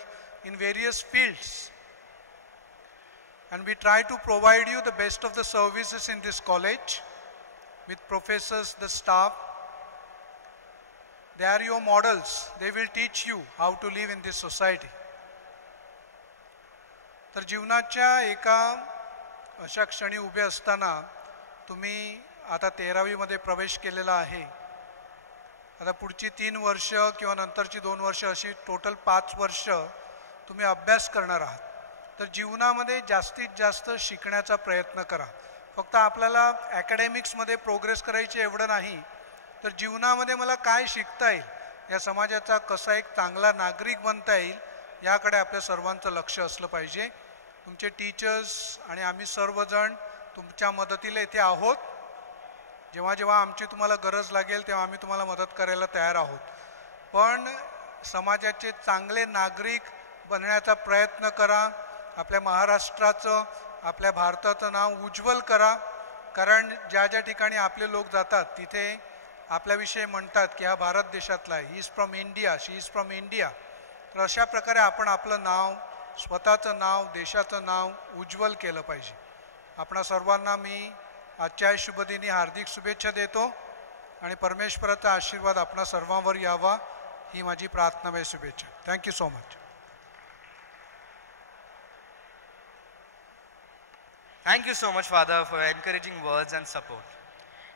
in various fields. And we try to provide you the best of the services in this college with professors, the staff. They are your models. They will teach you how to live in this society. तर जीवनाच्या एका अशा क्षणी उभे असताना तुम्ही आता 13वी मध्ये प्रवेश केलेला आहे. आता पुढची 3 वर्ष किंवा नंतरची 2 वर्ष अशी टोटल 5 वर्ष तुम्ही अभ्यास करणार आहात. तर जीवनामध्ये जास्तीत जास्त शिकण्याचा प्रयत्न करा. फक्त आपल्याला अकॅडमिक्समध्ये प्रोग्रेस करायची एवढं नाही, तर जीवनामध्ये मला काय शिकता येईल, या समाजाचा कसा एक चांगला नागरिक बनता येईल, याकडे आपल्या सर्वांचं लक्ष असलं पाहिजे. तुमचे टीचर्स आणि आम्ही सर्वजण तुमच्या मदतीला इथे आहोत. जेव्हा जेव्हा आमची तुम्हाला गरज लागेल तेव्हा आम्ही तुम्हाला मदत करायला तयार आहोत. पण समाजाचे चांगले नागरिक बनण्याचा प्रयत्न करा. आपल्या महाराष्ट्राचं, आपल्या भारताचं नाव उज्ज्वल करा. कारण ज्या ज्या ठिकाणी आपले लोक जातात तिथे आपल्याविषयी म्हणतात की हा भारत देशातला आहे, he is from India, she is from India. तर अशा प्रकारे आपण आपलं नाव, स्वतःचं नाव, देशाचं नाव उज्ज्वल केलं पाहिजे. आपणा सर्वांना मी आजच्या शुभदिनी हार्दिक शुभेच्छा देतो आणि परमेश्वराचा आशीर्वाद आपणा सर्वांवर यावा ही माझी प्रार्थना व शुभेच्छा. Thank you so much. Thank you so much, Father, for encouraging words and support.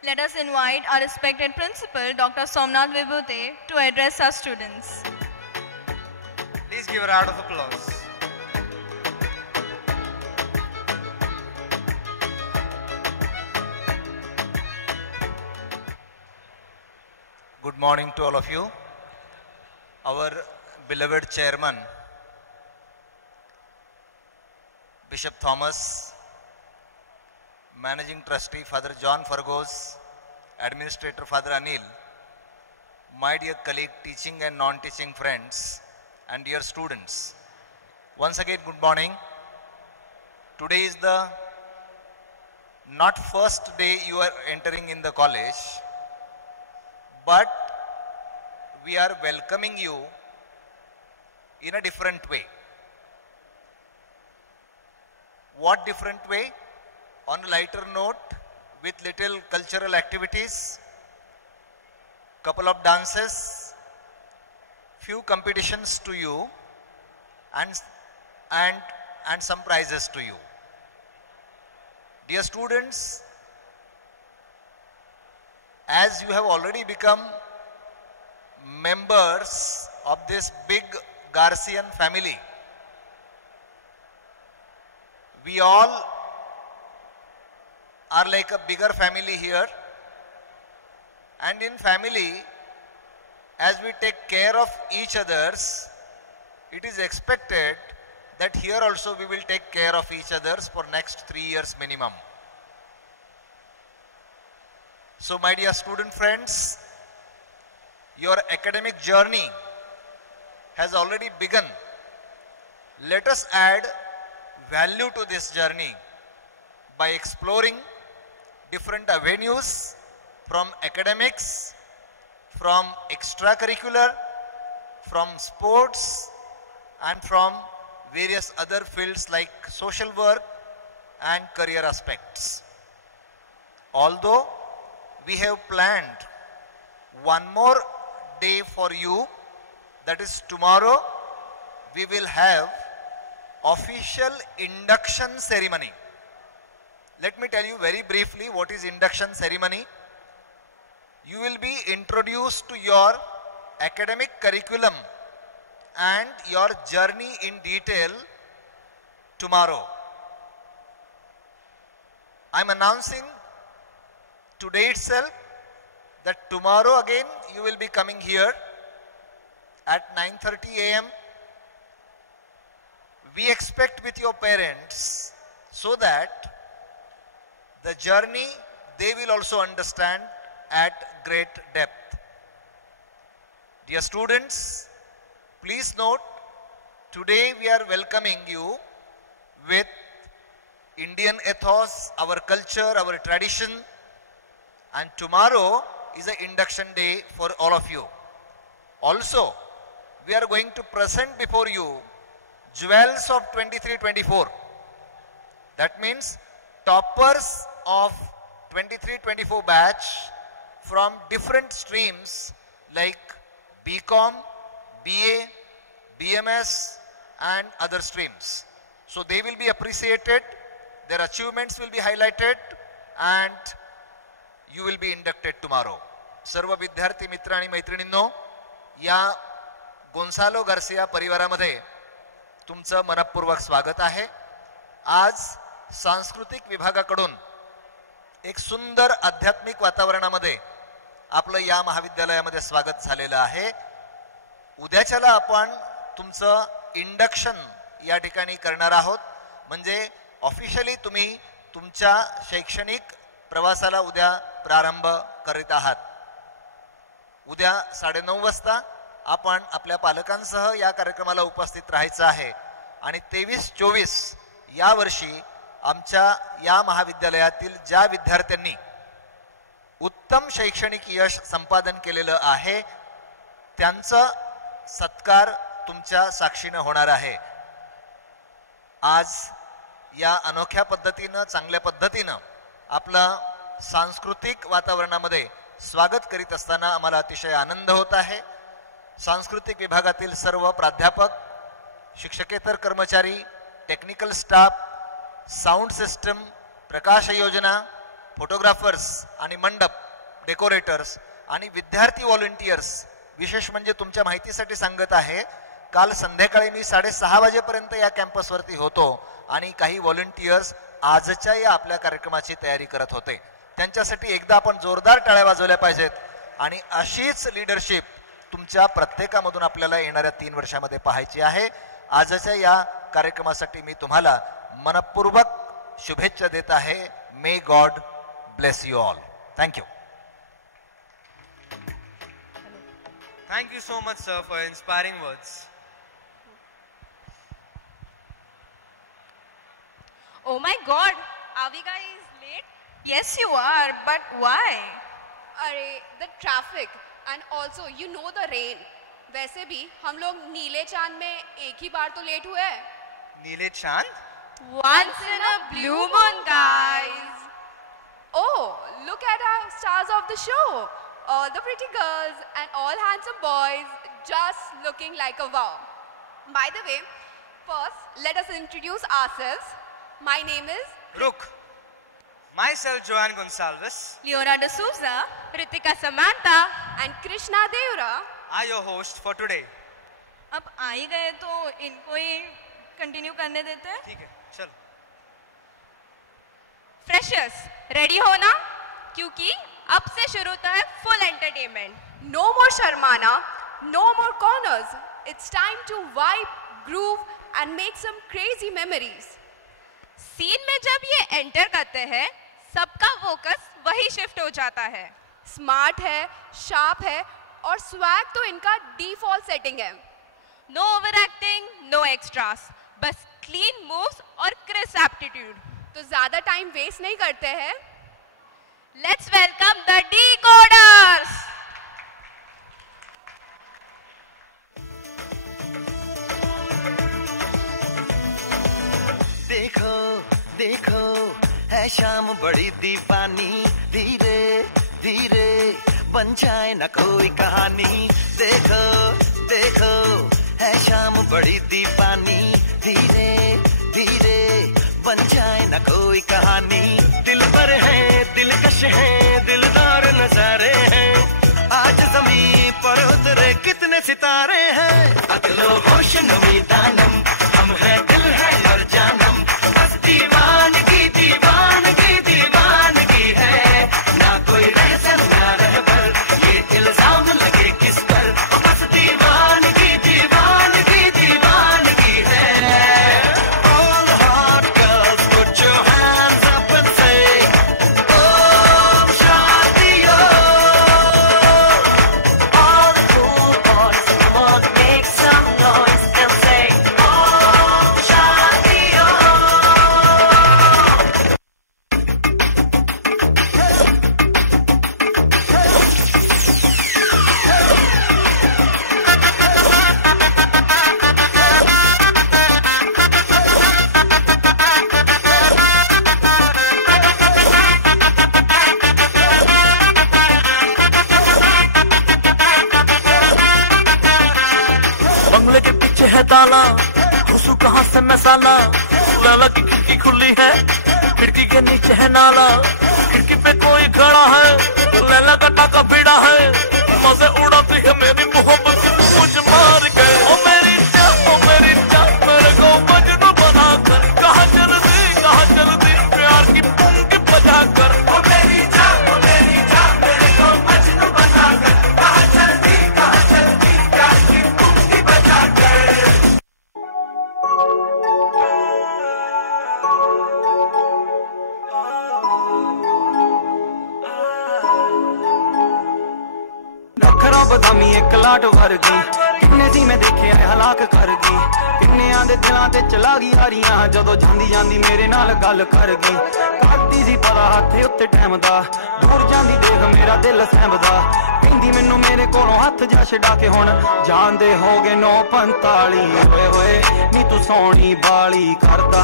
Let us invite our respected principal, Dr. Somnath Vibhute, to address our students. Please give a round of applause. Good morning to all of you. Our beloved chairman, Bishop Thomas, Managing Trustee Father John Fargos, Administrator Father Anil, my dear colleague, teaching and non-teaching friends, and dear students. Once again, good morning. Today is the not first day you are entering in the college, but we are welcoming you in a different way. What different way? On a lighter note, with little cultural activities, couple of dances, few competitions to you, and some prizes to you. Dear students, as you have already become members of this big Garcian family, we all are like a bigger family here, and in family, as we take care of each others, it is expected that here also we will take care of each others for next 3 years minimum. So my dear student friends, your academic journey has already begun. Let us add value to this journey by exploring different avenues from academics, from extracurricular, from sports, and from various other fields like social work and career aspects. Although we have planned one more day for you, that is tomorrow, we will have official induction ceremony. Let me tell you very briefly what is induction ceremony. You will be introduced to your academic curriculum and your journey in detail tomorrow. I am announcing today itself that tomorrow again you will be coming here at 9:30 a.m. We expect with your parents so that the journey they will also understand at great depth. Dear students, please note, today we are welcoming you with Indian ethos, our culture, our tradition, and tomorrow is an induction day for all of you. Also, we are going to present before you jewels of 23-24. That means toppers of 23-24 batch from different streams like BCom, BA, BMS and other streams. So they will be appreciated, their achievements will be highlighted and you will be inducted tomorrow. सर्व विद्यार्थी मित्र आणि मैत्रिणींनो, या Gonsalo Garcia परिवारामध्ये तुमचं मनपूर्वक स्वागत आहे. आज सांस्कृतिक विभागाकडून एक सुंदर आध्यात्मिक वातावरणामध्ये आपलं या महाविद्यालयामध्ये स्वागत झालेलं आहे. उद्याच्याला आपण तुमचं इंडक्शन या ठिकाणी करणार आहोत. म्हणजे ऑफिशियली तुम्ही तुमच्या शैक्षणिक प्रवासाला उद्या प्रारंभ करीत आहात. उद्या 9:30 वाजता आपण आपल्या पालकांसह या कार्यक्रमाला उपस्थित राहायचं आहे. आणि 23-24 या वर्षी आमच्या या महाविद्यालयातील ज्या विद्यार्थ्यांनी उत्तम शैक्षणिक यश संपादन केलेलं आहे त्यांचा सत्कार तुमच्या साक्षीने होणार आहे. आज या अनोख्या पद्धतीने, चांगल्या पद्धतीने आपलं सांस्कृतिक वातावरणामध्ये स्वागत करीत असताना आम्हाला अतिशय आनंद होत आहे. सांस्कृतिक विभागातील सर्व प्राध्यापक, शिक्षकेतर कर्मचारी, टेक्निकल स्टाफ, साऊंड सिस्टम, प्रकाश योजना, फोटोग्राफर्स आणि मंडप डेकोरेटर्स आणि विद्यार्थी व्हॉलंटियर्स, विशेष म्हणजे तुमच्या माहितीसाठी सांगत आहे, काल संध्याकाळी मी 6:30 वाजेपर्यंत या कॅम्पसवरती होतो आणि काही व्हॉलंटियर्स आजच्या या आपल्या कार्यक्रमाची तयारी करत होते. त्यांच्यासाठी एकदा आपण जोरदार टाळ्या वाजवल्या पाहिजेत. आणि अशीच लीडरशिप तुमच्या प्रत्येकामधून आपल्याला येणाऱ्या 3 वर्षामध्ये पाहायची आहे. आजच्या या कार्यक्रमासाठी मी तुम्हाला मनपूर्वक शुभेच्छा देत आहे. May God bless you all. Thank you. Thank you so much, sir, for inspiring words. Oh my God, are we guys late? Yes, you are, but why? अरे, the traffic and also you know the rain. वैसे भी हम लोग नीले चांद में एक ही बार तो लेट हुए. नीले चांद? Once in a blue moon, guys. Oh, look at our stars of the show. All the pretty girls and all handsome boys just looking like a wow. By the way, first let us introduce ourselves. My name is Ruk. Myself Joanne Gonsalves. Leora D'Souza, Ritika Samantha and Krishna Deora are your host for today. अब आ ही गए तो इनको ही continue करने देते हैं. ठीक है, चल. Freshers, ready हो ना? क्योंकि अब से शुरू होता है फुल एंटरटेनमेंट. नो मोर शर्माना, no more corners. It's time to vibe, groove and make some crazy memories. Scene में जब ये एंटर करते हैं सबका फोकस वही शिफ्ट हो जाता है. स्मार्ट है, शार्प है और स्वैग तो इनका डिफॉल्ट सेटिंग है. No overacting, no extras, बस क्लीन मूव्स और क्रिस्प एप्टीट्यूड. तो ज्यादा टाइम वेस्ट नहीं करते हैं. Let's welcome the Decoders. देखो देखो है शाम बड़ी दीवानी, धीरे धीरे बन जाए न कोई कहानी. देखो देखो है शाम बड़ी दीवानी, धीरे धीरे बन जाए न कोई कहानी. दिल पर है, दिलकश है, दिलदार नजारे हैं. आज ज़मीं पर उतरे कितने सितारे हैं. अगलो होश नमी दानम, हम है दिल है और जानम. बस दीवानगी दीवानगी दीवानगी है, ना कोई है ताला, घुसू कहाँ से मैं साला। लैला की खिड़की खुली है, खिड़की के नीचे है नाला, खिड़की पे कोई खड़ा है, लैला का टाका भिड़ा है, मजे उड़ाती है मेरी मोहब्बत की मुझ मार के। ओ मेरी जान मेरे को मजनू बना कर, कहाँ चलती प्यार की पुंगी बजा कर। ओ मेरी जान मेरे को मजनू बना कर, कहाँ चलती प्यार की पुंगी बजा कर। नखरा बदामी एक लाट वर्गी, किन्ने सी मैं देखे हलाक कर गई, किन्नियां दे दिलां ते चला गई हारियां, जदों जांदी जांदी मेरे नाल गल कर गई। करती सी पता हत्थे उत्ते टैम दा, दूर जांदी देख मेरा दिल सहमदा, कहंदी मैनू मेरे कोलों हत्थ जा छड़ा के हुण जांदे हो गए 9:45। होए होए नी तू सोहणी बाली करदा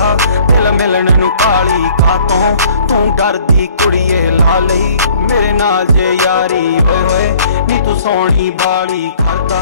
दिल मिलन नू काली, कातों तू डरदी कुड़िए ला लई मेरे नाल जे यारी। होए होए नी तू सोहणी बाली करदा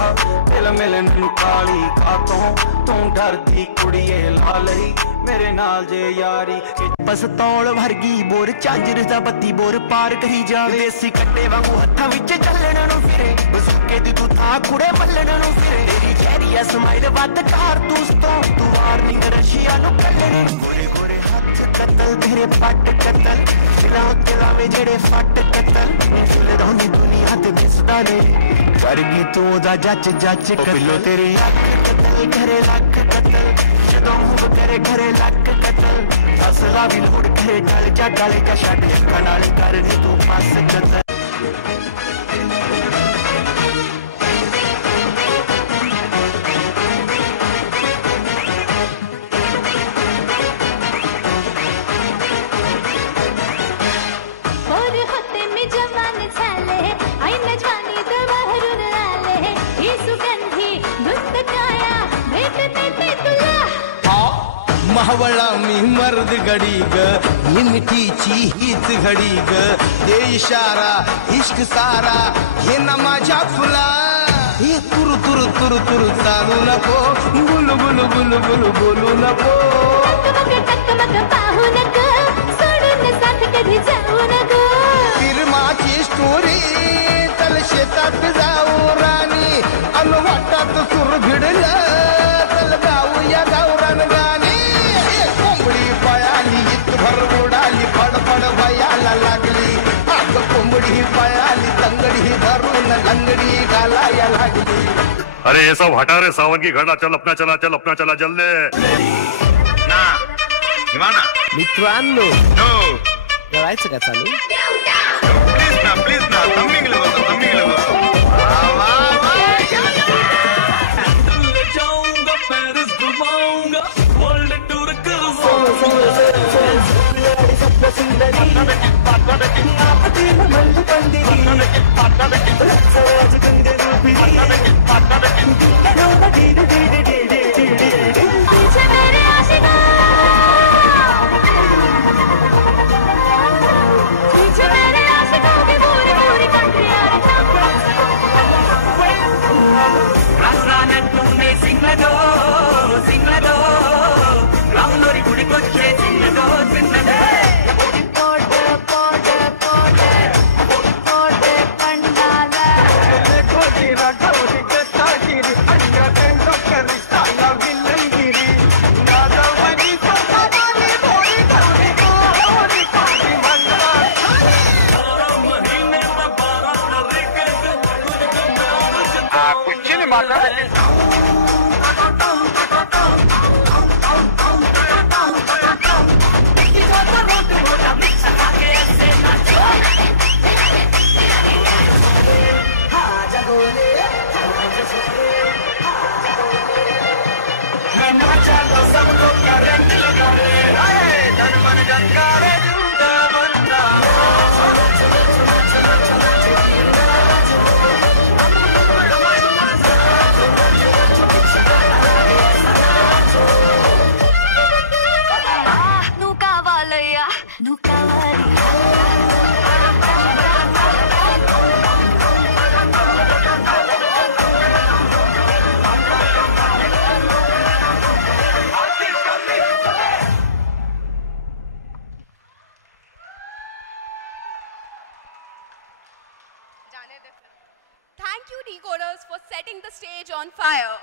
दिल मिलन नू काली, कातों तू डरदी कुड़िए ला लई मेरे नाल जे यारी। पस्तौल वर्गी बोर झांजर दा बत्ती बोर पार कही जावे, देसी कट्टे वांगू हत्थां विच चलण नू फिरे, बसुके दी तू था कुड़े मल्लण नू फिरे। तेरी चेहरी स्माइल वध कारतूस तो तू वार्निंग रशिया नू कलण। गोरे गोरे हत्थ कतल तेरे पट कतल, दिलां लावे जेड़े फट कतल, चलदा नी दुनिया ते दिसदा ने वर्गी तू दा जच जच कतल। तेरी अख कतल करे लख कतल, जदों मूंह करे करे लख कतल, असला भी लोड़ करे डल जा छड्ड अखां नाल कर दे तू पास कतल। मावळा मी मर्द घडी ग, ही मिठीची हीच घडी ग, दे इशारा इश्क सारा हे ना माझ्या फुला। हे तुरु तुरु तुरु तुरु चालू नको, बुलु बुलु बुलु बुलु बोलू नको, टकमक पाहू नको, सोडून साथ कधी जाऊ नको। फिल्माची स्टोरी चल शेतात जाऊ राणी, अन वाटात सुर भिडलं चल गाऊया गावरान गाणी। कोंबडी पळाली इथभर उडाली, फडफड वयाला लागली, अग कोंबडी पळाली तंगडी धरून लंगडी घालाया लागली। अरे ये सब हटा रे सावन की घड़ा, चल अपना चला जल्दी ना हिमाना। मित्रांनो करायचं का चालू? प्लीज ना तम्मिंग लगो जाऊंगा पेरिस घुमाऊंगा world tour stage on fire.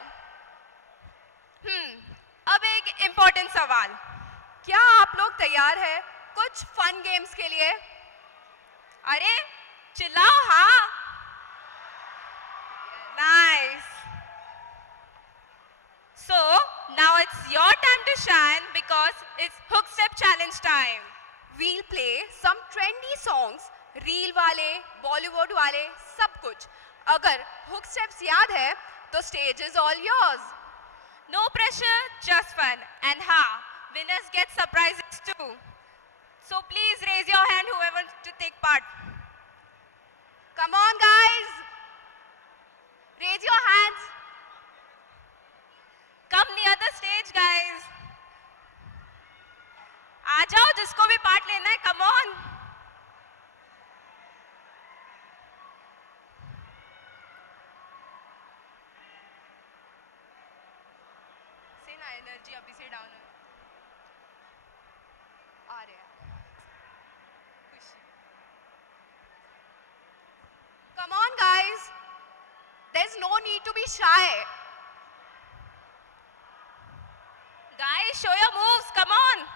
अब एक important सवाल, क्या आप लोग तैयार हैं कुछ fun games के लिए? अरे चिल्लाओ हाँ. Nice. So now it's your time to shine because it's hook step challenge time. We'll play some trendy songs, reel वाले, Bollywood वाले, सब कुछ. अगर hook steps याद है, तो stage is all yours. No pressure, just fun. And winners get surprises too. So please raise your hand whoever wants to take part. Come on guys. Raise your hands. Come near the stage guys. आ जाओ जिसको भी part लेना है, come on. से ना energy अभी से down आ रहे हैं. खुशी. Come on guys. There's no need to be shy. Guys, show your moves. Come on.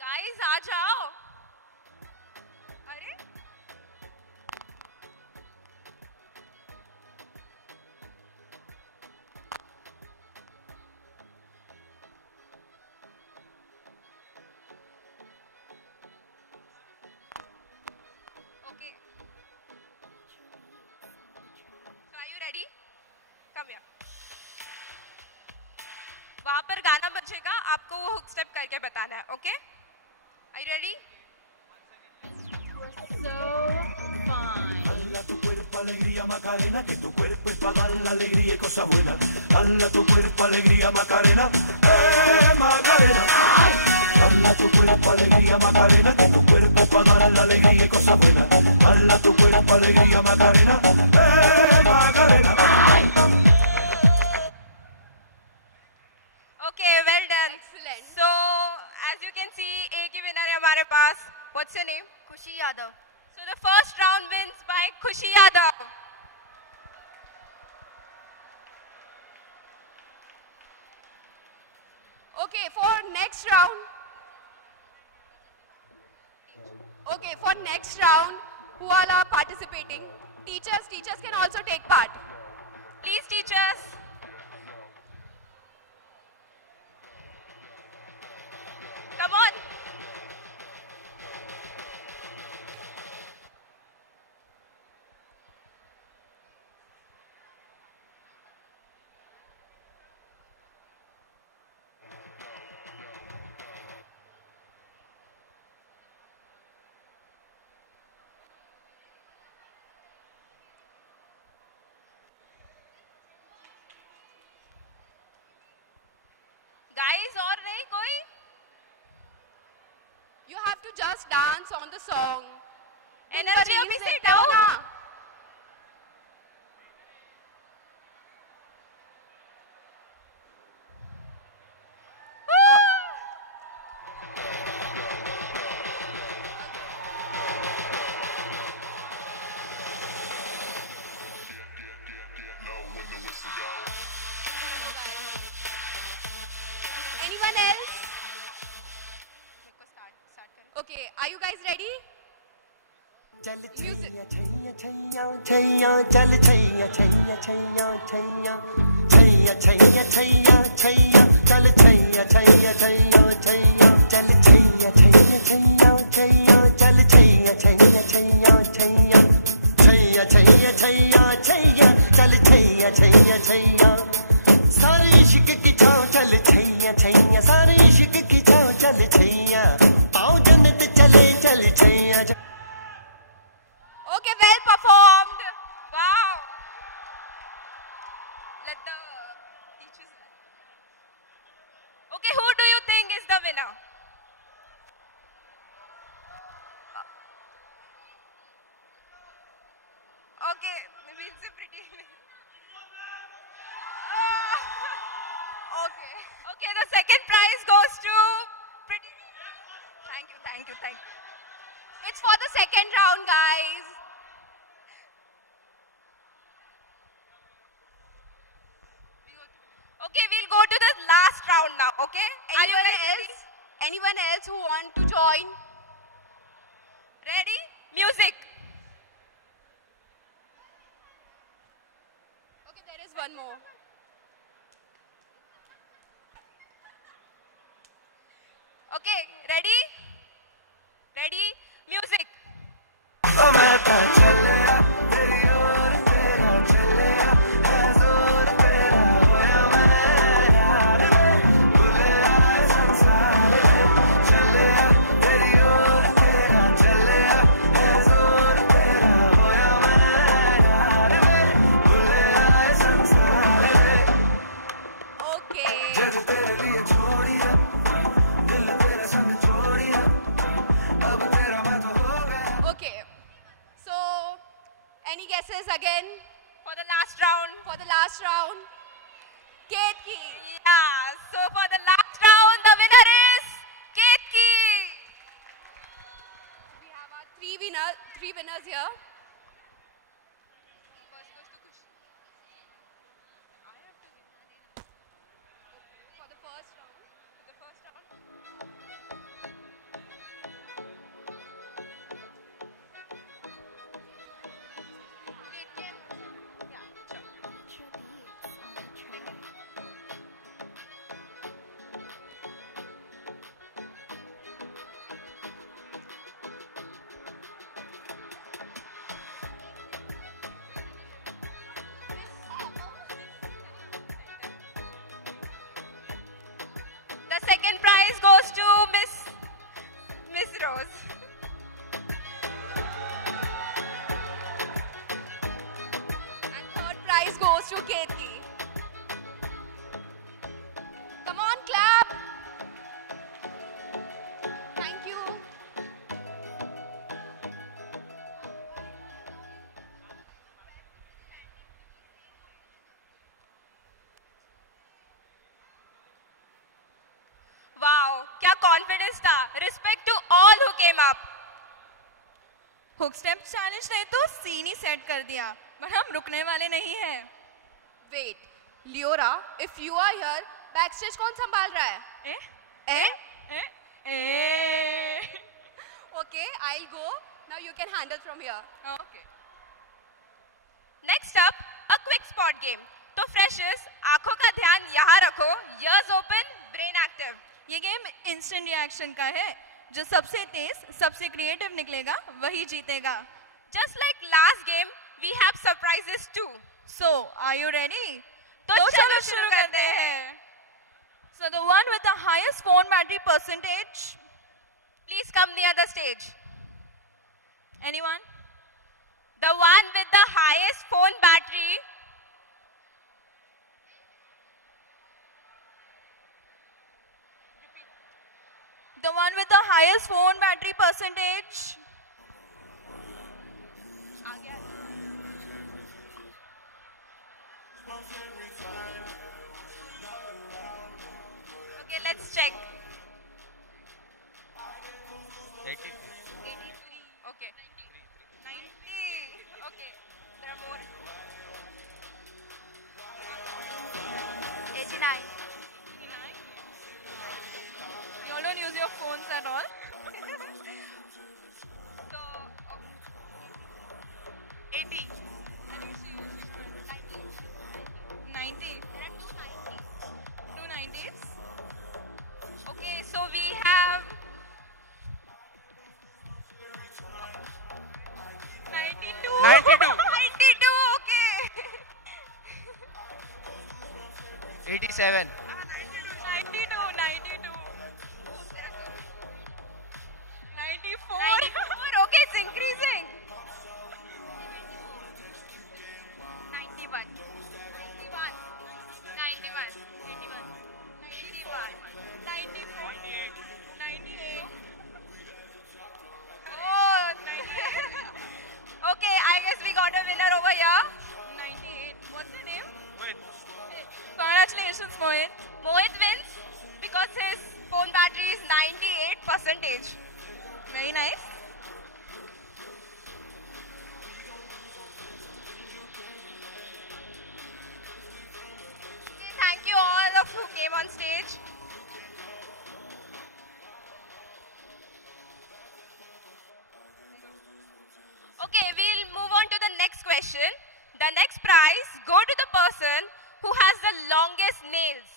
Guys, आ जाओ. अरे Okay. So are you ready? Come here. वहां पर गाना बजेगा, आपको वो हुक स्टेप करके बताना है. Okay? Are you ready? So fine. Hala tu cuerpo alegría Macarena, que tu cuerpo es para dar la alegría y cosas buenas. Hala tu cuerpo alegría Macarena, Macarena. Hala tu cuerpo alegría Macarena, que tu cuerpo es para dar la alegría y cosas buenas. Hala tu cuerpo alegría Macarena, Macarena. Okay, well done. Excellent. So as you can see, एक ही winner है हमारे पास. What's your name? Khushi Yadav. So the first round wins by Khushi Yadav. Okay, for next round. Okay, for next round, who all are participating? Teachers can also take part. Please, teachers. Come on. Guys, और नहीं कोई? You have to just dance on the song. Energy अभी से down ना. Anyone else? Okay, are you guys ready? Music. सारे इश्क की छाँव चल छैया छैया, सारे इश्क की छाँव चल छैया, पाँव जन्नत चले चल छैया. Okay, well performed. Wow. Let the teachers. Okay, Okay, we'll say pretty. Okay. Okay, the second prize goes to pretty. Thank you, thank you, thank you. It's for the second round, guys. Okay, we'll go to the last round now, okay? Anyone else who want to join? Ready? Music. Okay, there is one more. Okay, ready? Ready? Music. Okay. So, any guesses again? For the last round. For the last round. Ketki. Yeah. So for the last round, the winner is Ketki. We have our three winners here. For the first round. The second prize goes to Miss Rose. And third prize goes to Ketki. Come on, clap. Thank you. Wow, क्या confidence था. Respect to all who came up. Hook step challenge ने तो scene ही set कर दिया, पर हम रुकने वाले नहीं हैं. Wait, Leora, if you are here, backstage कौन संभाल रहा है? Okay, I'll go. Now you can handle from here. Okay. Next up, a quick spot game. तो freshers, आंखों का ध्यान यहाँ रखो. Ears open, brain active. ये गेम इंस्टेंट रिएक्शन का है. जो सबसे तेज, सबसे क्रिएटिव निकलेगा, वही जीतेगा. Just like last game, we have surprises too. So, are you ready? तो चलो शुरू करते हैं. So, the one with the highest phone battery percentage, please come near the stage. Anyone? The one with the highest phone battery. The one with the highest phone battery percentage. Okay, let's check. 83. Okay. 90. Okay. There are more. 89. You all don't use your phones at all? So, 80. 90. There are two 90s. Okay, so we have 92. 92. 92, okay. 87. 92. 94. 94, okay, it's increasing. 91. 91. 91. 94. 98. Oh, Very nice. Okay, thank you all of who came on stage. Okay, we'll move on to the next question. The next prize go to the person who has the longest nails.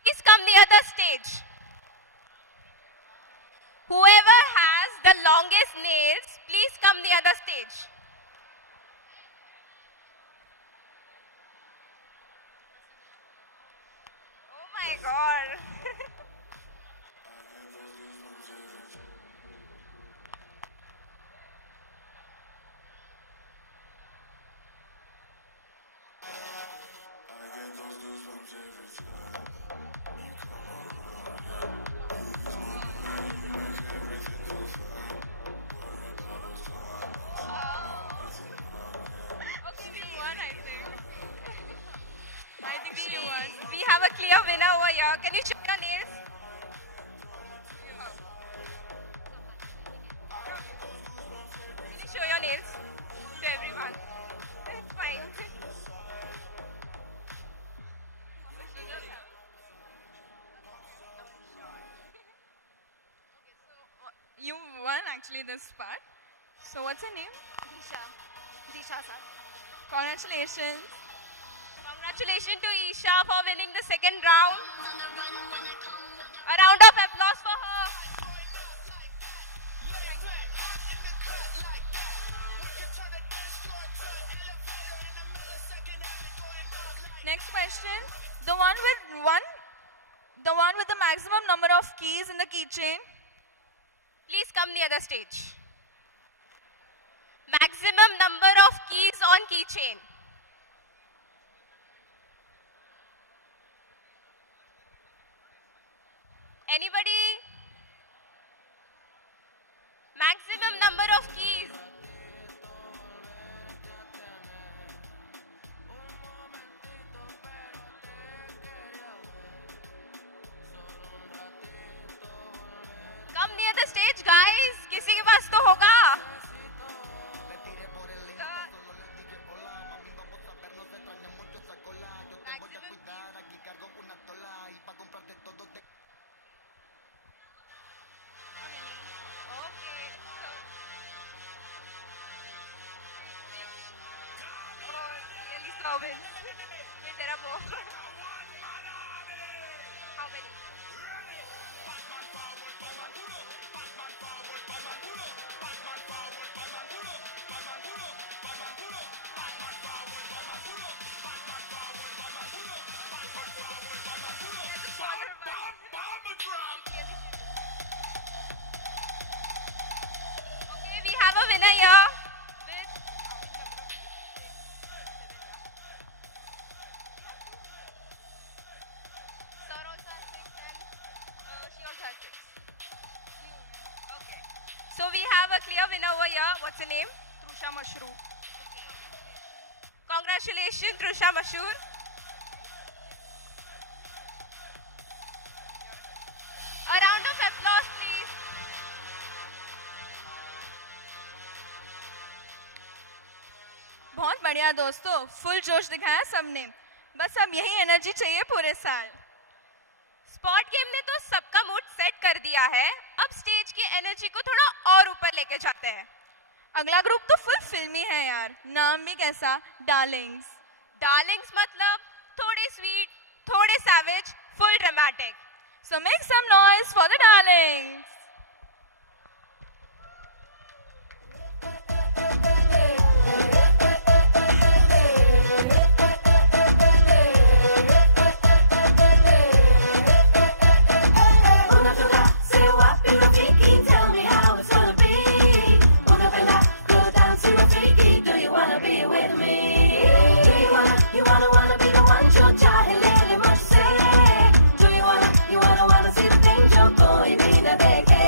Please come near the stage. Whoever has the longest nails, please come near the stage. Oh my God. We have a clear winner over here. Can you check your nails? Can you show your nails to everyone? It's fine. You won actually this part. So what's your name? Disha. Disha sir. Congratulations. Congratulations to Isha for winning the second round. A round of applause for her. Next question. The one with the maximum number of keys in the keychain. Please come near the stage. Maximum number of keys on keychain. Anybody? Maximum number of keys. Come near the stage, guys. किसी के पास तो होगा. Robin, wait, there are more. How many? Okay, we have a winner here. So we have a clear winner over here. What's your name? Trusha Mashru. Congratulations, Trusha Mashur. A round of applause, please. बहुत बढ़िया दोस्तों, full जोश दिखाया सबने. बस अब यही energy चाहिए पूरे साल. स्पॉट गेम ने तो सबका मूड सेट कर दिया है. अब स्टेज की एनर्जी को थोड़ा और ऊपर लेके जाते हैं. अगला ग्रुप तो फुल फिल्मी है यार. नाम भी कैसा, डार्लिंग्स. डार्लिंग्स मतलब थोड़े स्वीट, थोड़े savage, full dramatic. So make some noise for the darlings. See the things you're going in a decade.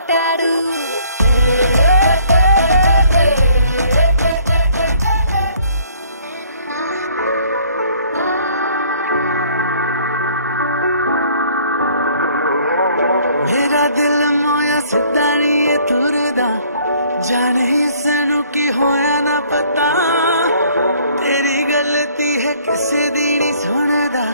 మాట్లాడు मेरा दिल मोया सिद्धा नहीं है तुरदा जाने इसनू की होया ना पता तेरी गलती है किसे दी नहीं सुनदा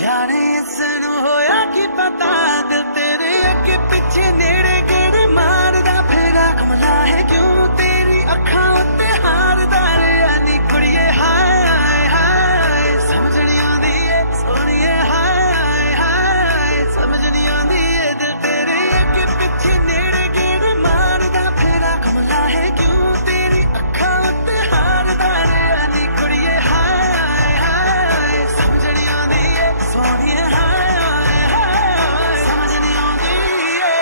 जाने इसनू होया की पता दिल तेरे अगे पीछे नेड़े गेड़े मारदा फेरा कमला है क्यों तेरी अखां उत्ते हारदा रे आनी कुड़िए हाय हाय हाय समझ नहीं आंदी है सोनिए हाय हाय हाय समझ नहीं आंदी है दिल तेरे अगे पीछे नेड़े गेड़े मारदा फेरा कमला है क्यों तेरी अखां उत्ते हारदा रे आनी कुड़िए हाय हाय हाय समझ नहीं आंदी है सोनिए हाय हाय हाय समझ नहीं आंदी है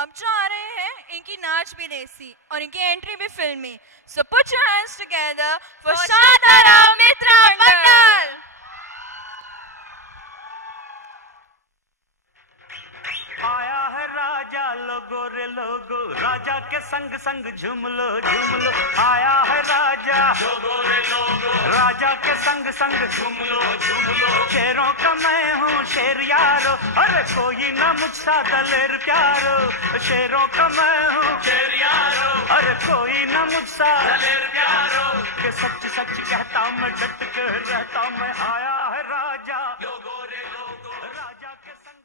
अब जो आ रहे हैं इनकी नाच भी देसी और इनकी एंट्री भी फिल्मी. So put your hands together for Shantaram मित्र मंडल. आया है राजा लोगो रे लोगो, राजा के संग संग झूम लो झूम लो. आया है राजा लोगो रे लोगो, राजा के संग संग झूम लो झूम लो. शेरों का मैं हूँ शेर यारो, अरे कोई ना मुझसा दलेर प्यारो. शेरों का मैं हूँ शेर यारो, अरे कोई ना मुझसा दलेर प्यारो. के सच सच कहता मैं डट के रहता मैं. आया है राजा लोगो रे लोगो, राजा के संग.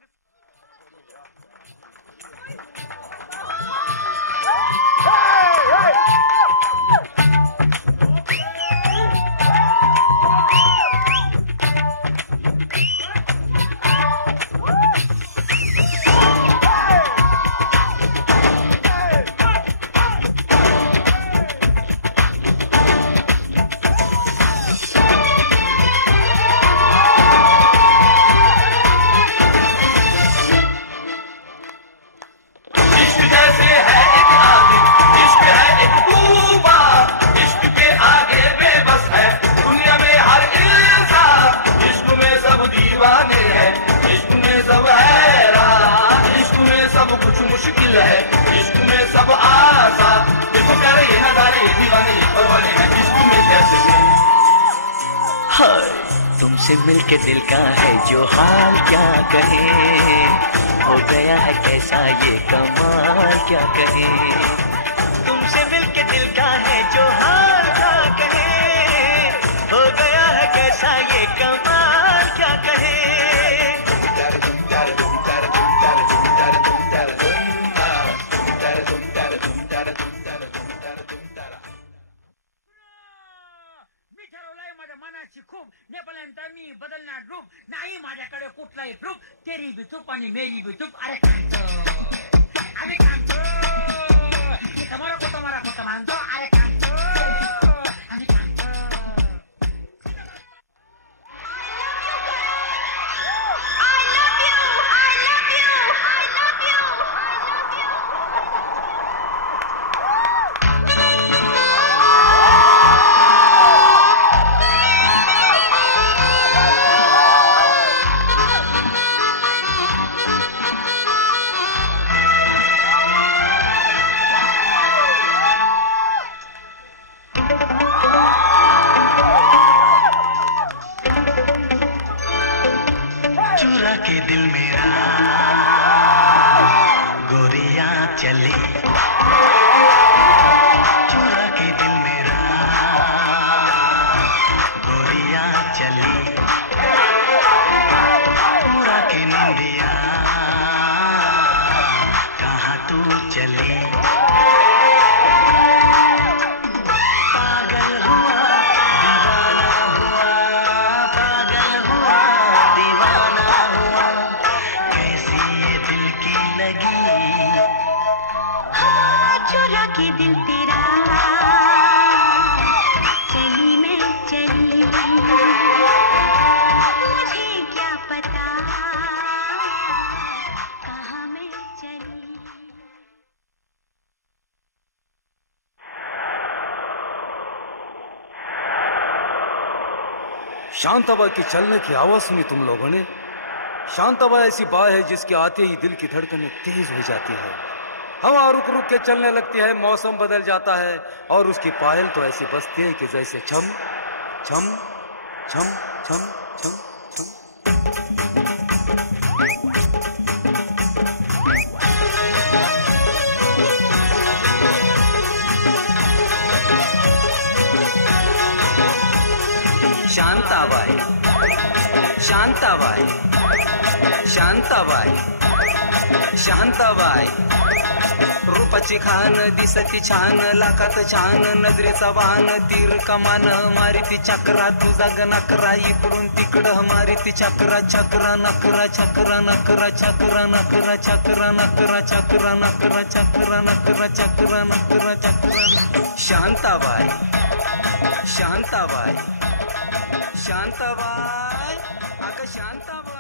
तुमसे मिलके दिल का है जो हाल क्या कहे, हो गया है कैसा ये कमाल क्या कहे. तुमसे मिलके दिल का है जो हाल क्या कहे, हो गया है कैसा ये कमाल क्या कहे. नेपाळ्यांचा मी बदलणार रूप नाही माझ्याकडे कुठलाही रूप. तेरी भी चूप आणि मेरी भी चूप. अरे कांतो आम्ही कांतो तुम्हारा को मानतो. अरे कांतो आम्ही कांतो. शांताबाई की चलने की आवाज सुनी तुम लोगों ने? शांताबाई ऐसी बात है जिसके आते ही दिल की धड़कनें तेज हो जाती है, हवा रुक रुक के चलने लगती है, मौसम बदल जाता है और उसकी पायल तो ऐसी बजती है कि जैसे छम छम छम छम छम छम. शांताबाई शांताबाई शांताबाई शांताबाई रूपाची खान दिसती छान, लाखात छान नजरेचा वाहन, तीर कमान मारिती चक्रा, तुझा ग नकरा इकडून तिकडं मारिती चक्रा, चक्रा नकरा चक्रा नकरा चक्रा नकरा चक्रा नकरा चक्रा नकरा चक्रा नकरा चक्रा नकरा चक्रा. शांताबाई शांताबाई शांताबाई अगं Shantabai.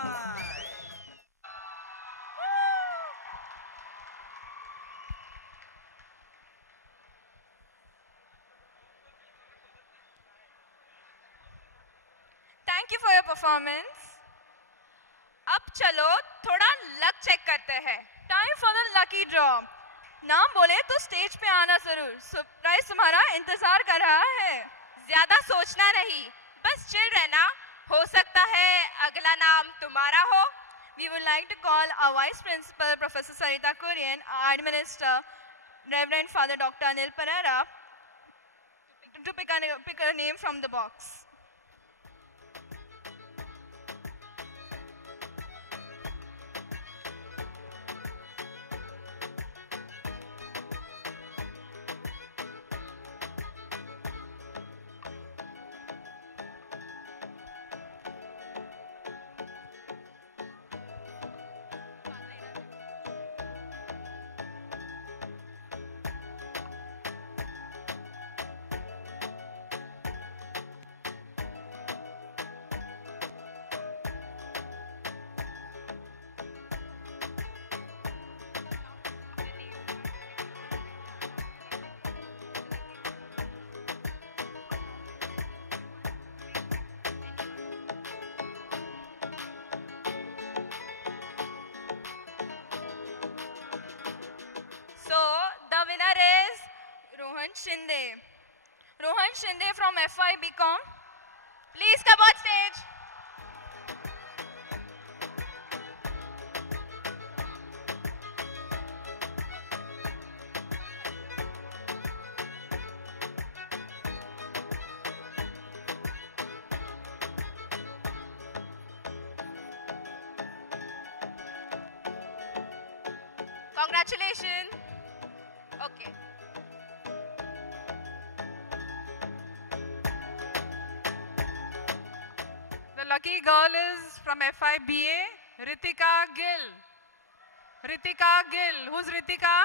Thank you for your performance. अब चलो थोड़ा लक चेक करते हैं. Time for the lucky draw. नाम बोले तो स्टेज पे आना जरूर. सरप्राइज तुम्हारा इंतजार कर रहा है. ज्यादा सोचना नहीं, बस चिल रहना. हो सकता है अगला नाम तुम्हारा हो. We would like to call our Vice Principal, Professor Sarita Kurian, our Administrator, Reverend Father Dr. Anil Pereira, to pick a name from the box. Winner is Rohan Shinde. Rohan Shinde from FY BCom. Please come on stage. Congratulations. Okay. The lucky girl is from FIBA, Ritika Gill. Ritika Gill. Who's Ritika?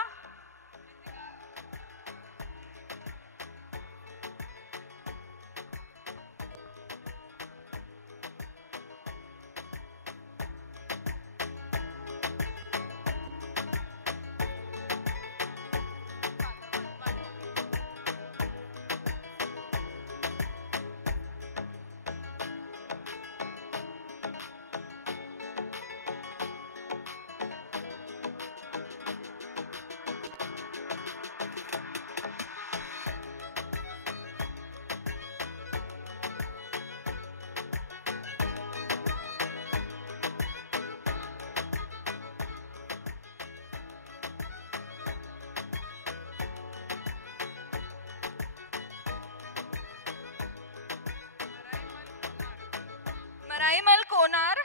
Maraimal Konar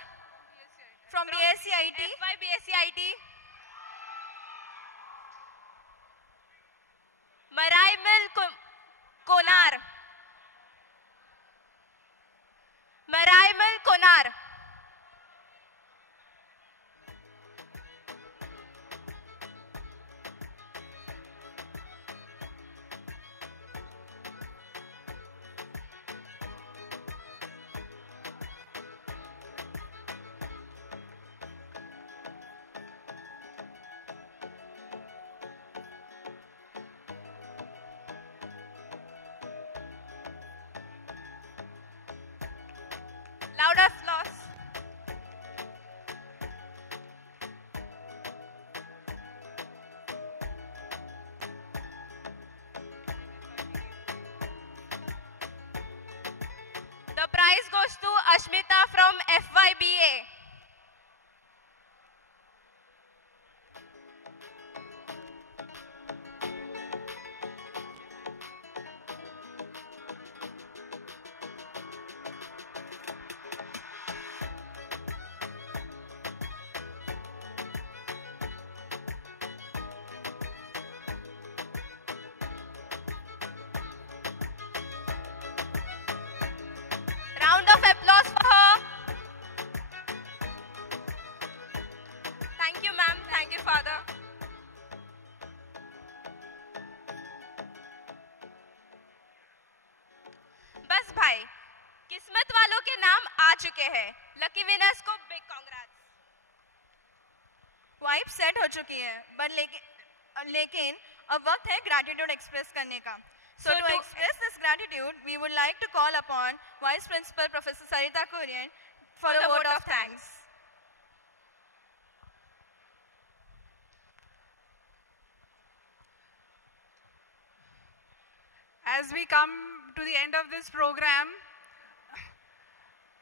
from BSCIT. FY BSCIT. Maraimal Konar. Maraimal Konar. Loud applause. The prize goes to Ashmita from FYBA. Round of applause for her. Thank you, ma'am. Thank you, father. बस भाई, किस्मत वालों के नाम आ चुके हैं. Lucky winners को big congrats. Vibe set हो चुकी है, लेकिन अब वक्त है ग्रैटिट्यूड एक्सप्रेस करने का. So to express this gratitude, we would like to call upon Vice Principal Professor Sarita Kurian for a vote of thanks. As we come to the end of this program,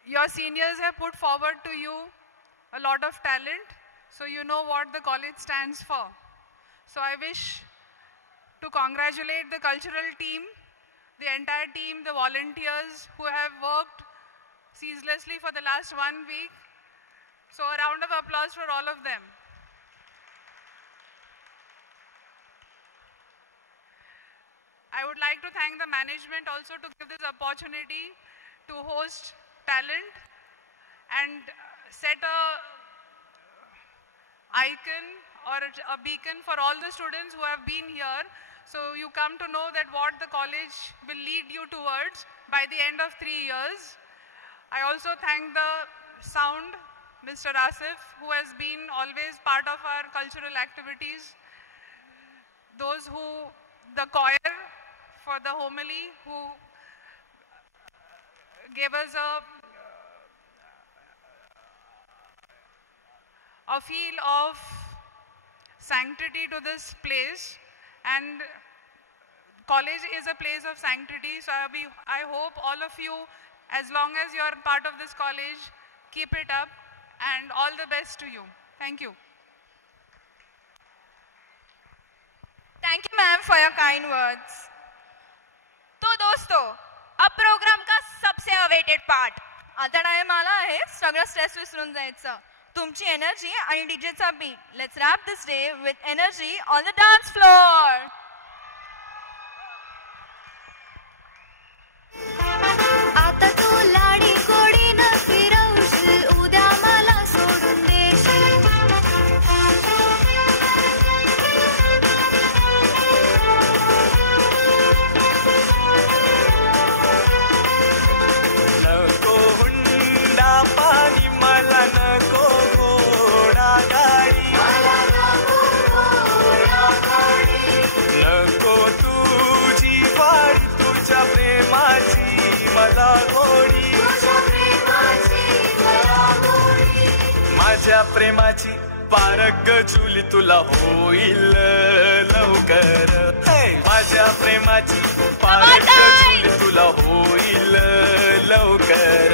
your seniors have put forward to you a lot of talent, so you know what the college stands for. So I wish to congratulate the cultural team, the entire team, the volunteers who have worked ceaselessly for the last 1 week. So a round of applause for all of them. I would like to thank the management also to give this opportunity to host talent and set a icon or a beacon for all the students who have been here. So you come to know that what the college will lead you towards by the end of 3 years. I also thank the sound, Mr. Asif, who has been always part of our cultural activities. Those who, the choir for the homily, who gave us a feel of sanctity to this place, and college is a place of sanctity. So I hope all of you, as long as you are part of this college, keep it up, and all the best to you. Thank you. Thank you, ma'am, for your kind words. तो दोस्तों, अब programme का सबसे awaited part. आता time आला आहे सगळं stress विसरून जायचं. तुमची एनर्जी आणि डीजेचा beat. Let's wrap this day with energy on the dance floor. आता तू लाडी गोडीनं फिरवशील, उद्या मला सोडून देशील. नको हुंडा पाणी मला नको घोडा गाडी, नको तुझी वारी तुझ्या प्रेमाची मला गोडी, माझ्या प्रेमाची पारग जुली तुला होईल लवकर. माझ्या प्रेमाची पारग जुली तुला होईल लवकर.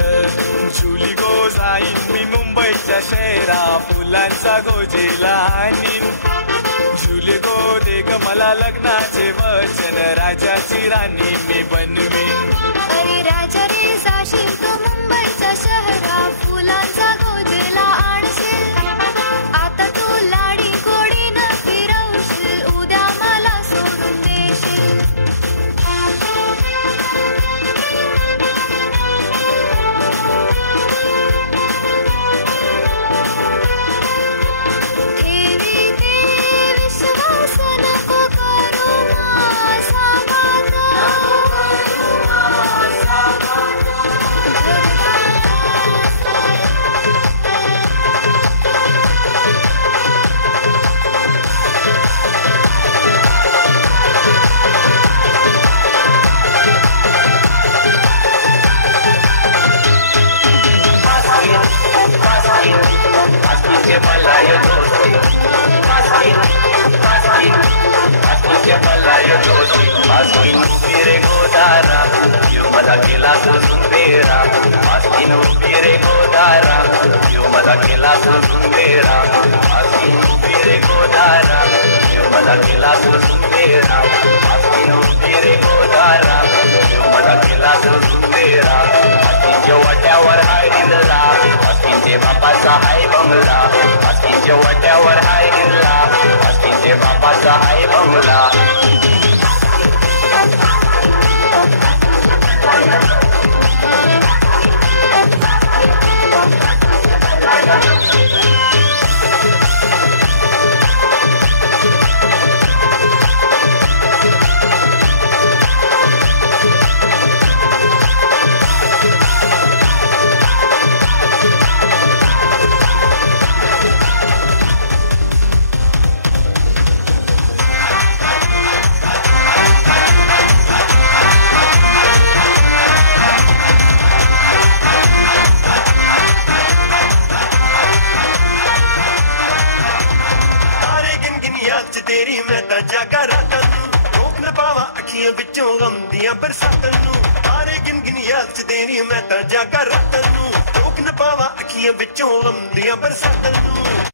जुली गो जाईन मी मुंबईच्या शहरा, फुलांचा गोजेला आणीन. जुली गो दे ग मला लग्नाचे वचन, राजाची राणी मी बनवीन. अरे राजा रे जाशील तू मुंबईचा शहरा, फुलांचा गोदला आणशील. आता तू लाडी गोडीनं फिरवशील, उद्या मला सोडून देशील. ठेवी ते विश्वास नको करू माझा घात. उभी रे गोदारा, यो मला केला सोडून तेरा. मास्तीन उभी रे गोदारा, यो मला केला सोडून तेरा. मास्तीन उभी रे गोदारा, यो मला केला सोडून तेरा. मास्तीन उभी रे गोदारा, यो मला केला सोडून तेरा. मास्तीनच्या वाट्यावर हाय हिल्ला, मास्तीनचे बापाचा हाय बंगला. मास्तीनच्या वाट्यावर हाय हिल्ला, मास्तीनचे बापाचा हाय बंगला. जागा रातां नूं रोक न पावा अखियां विचों गम दियां बरसातां नूं तारे गिन गिन याद च देनी मैं तां जागा रातां नूं रोक न पावा अखियां विचों गम दियां बरसातां नूं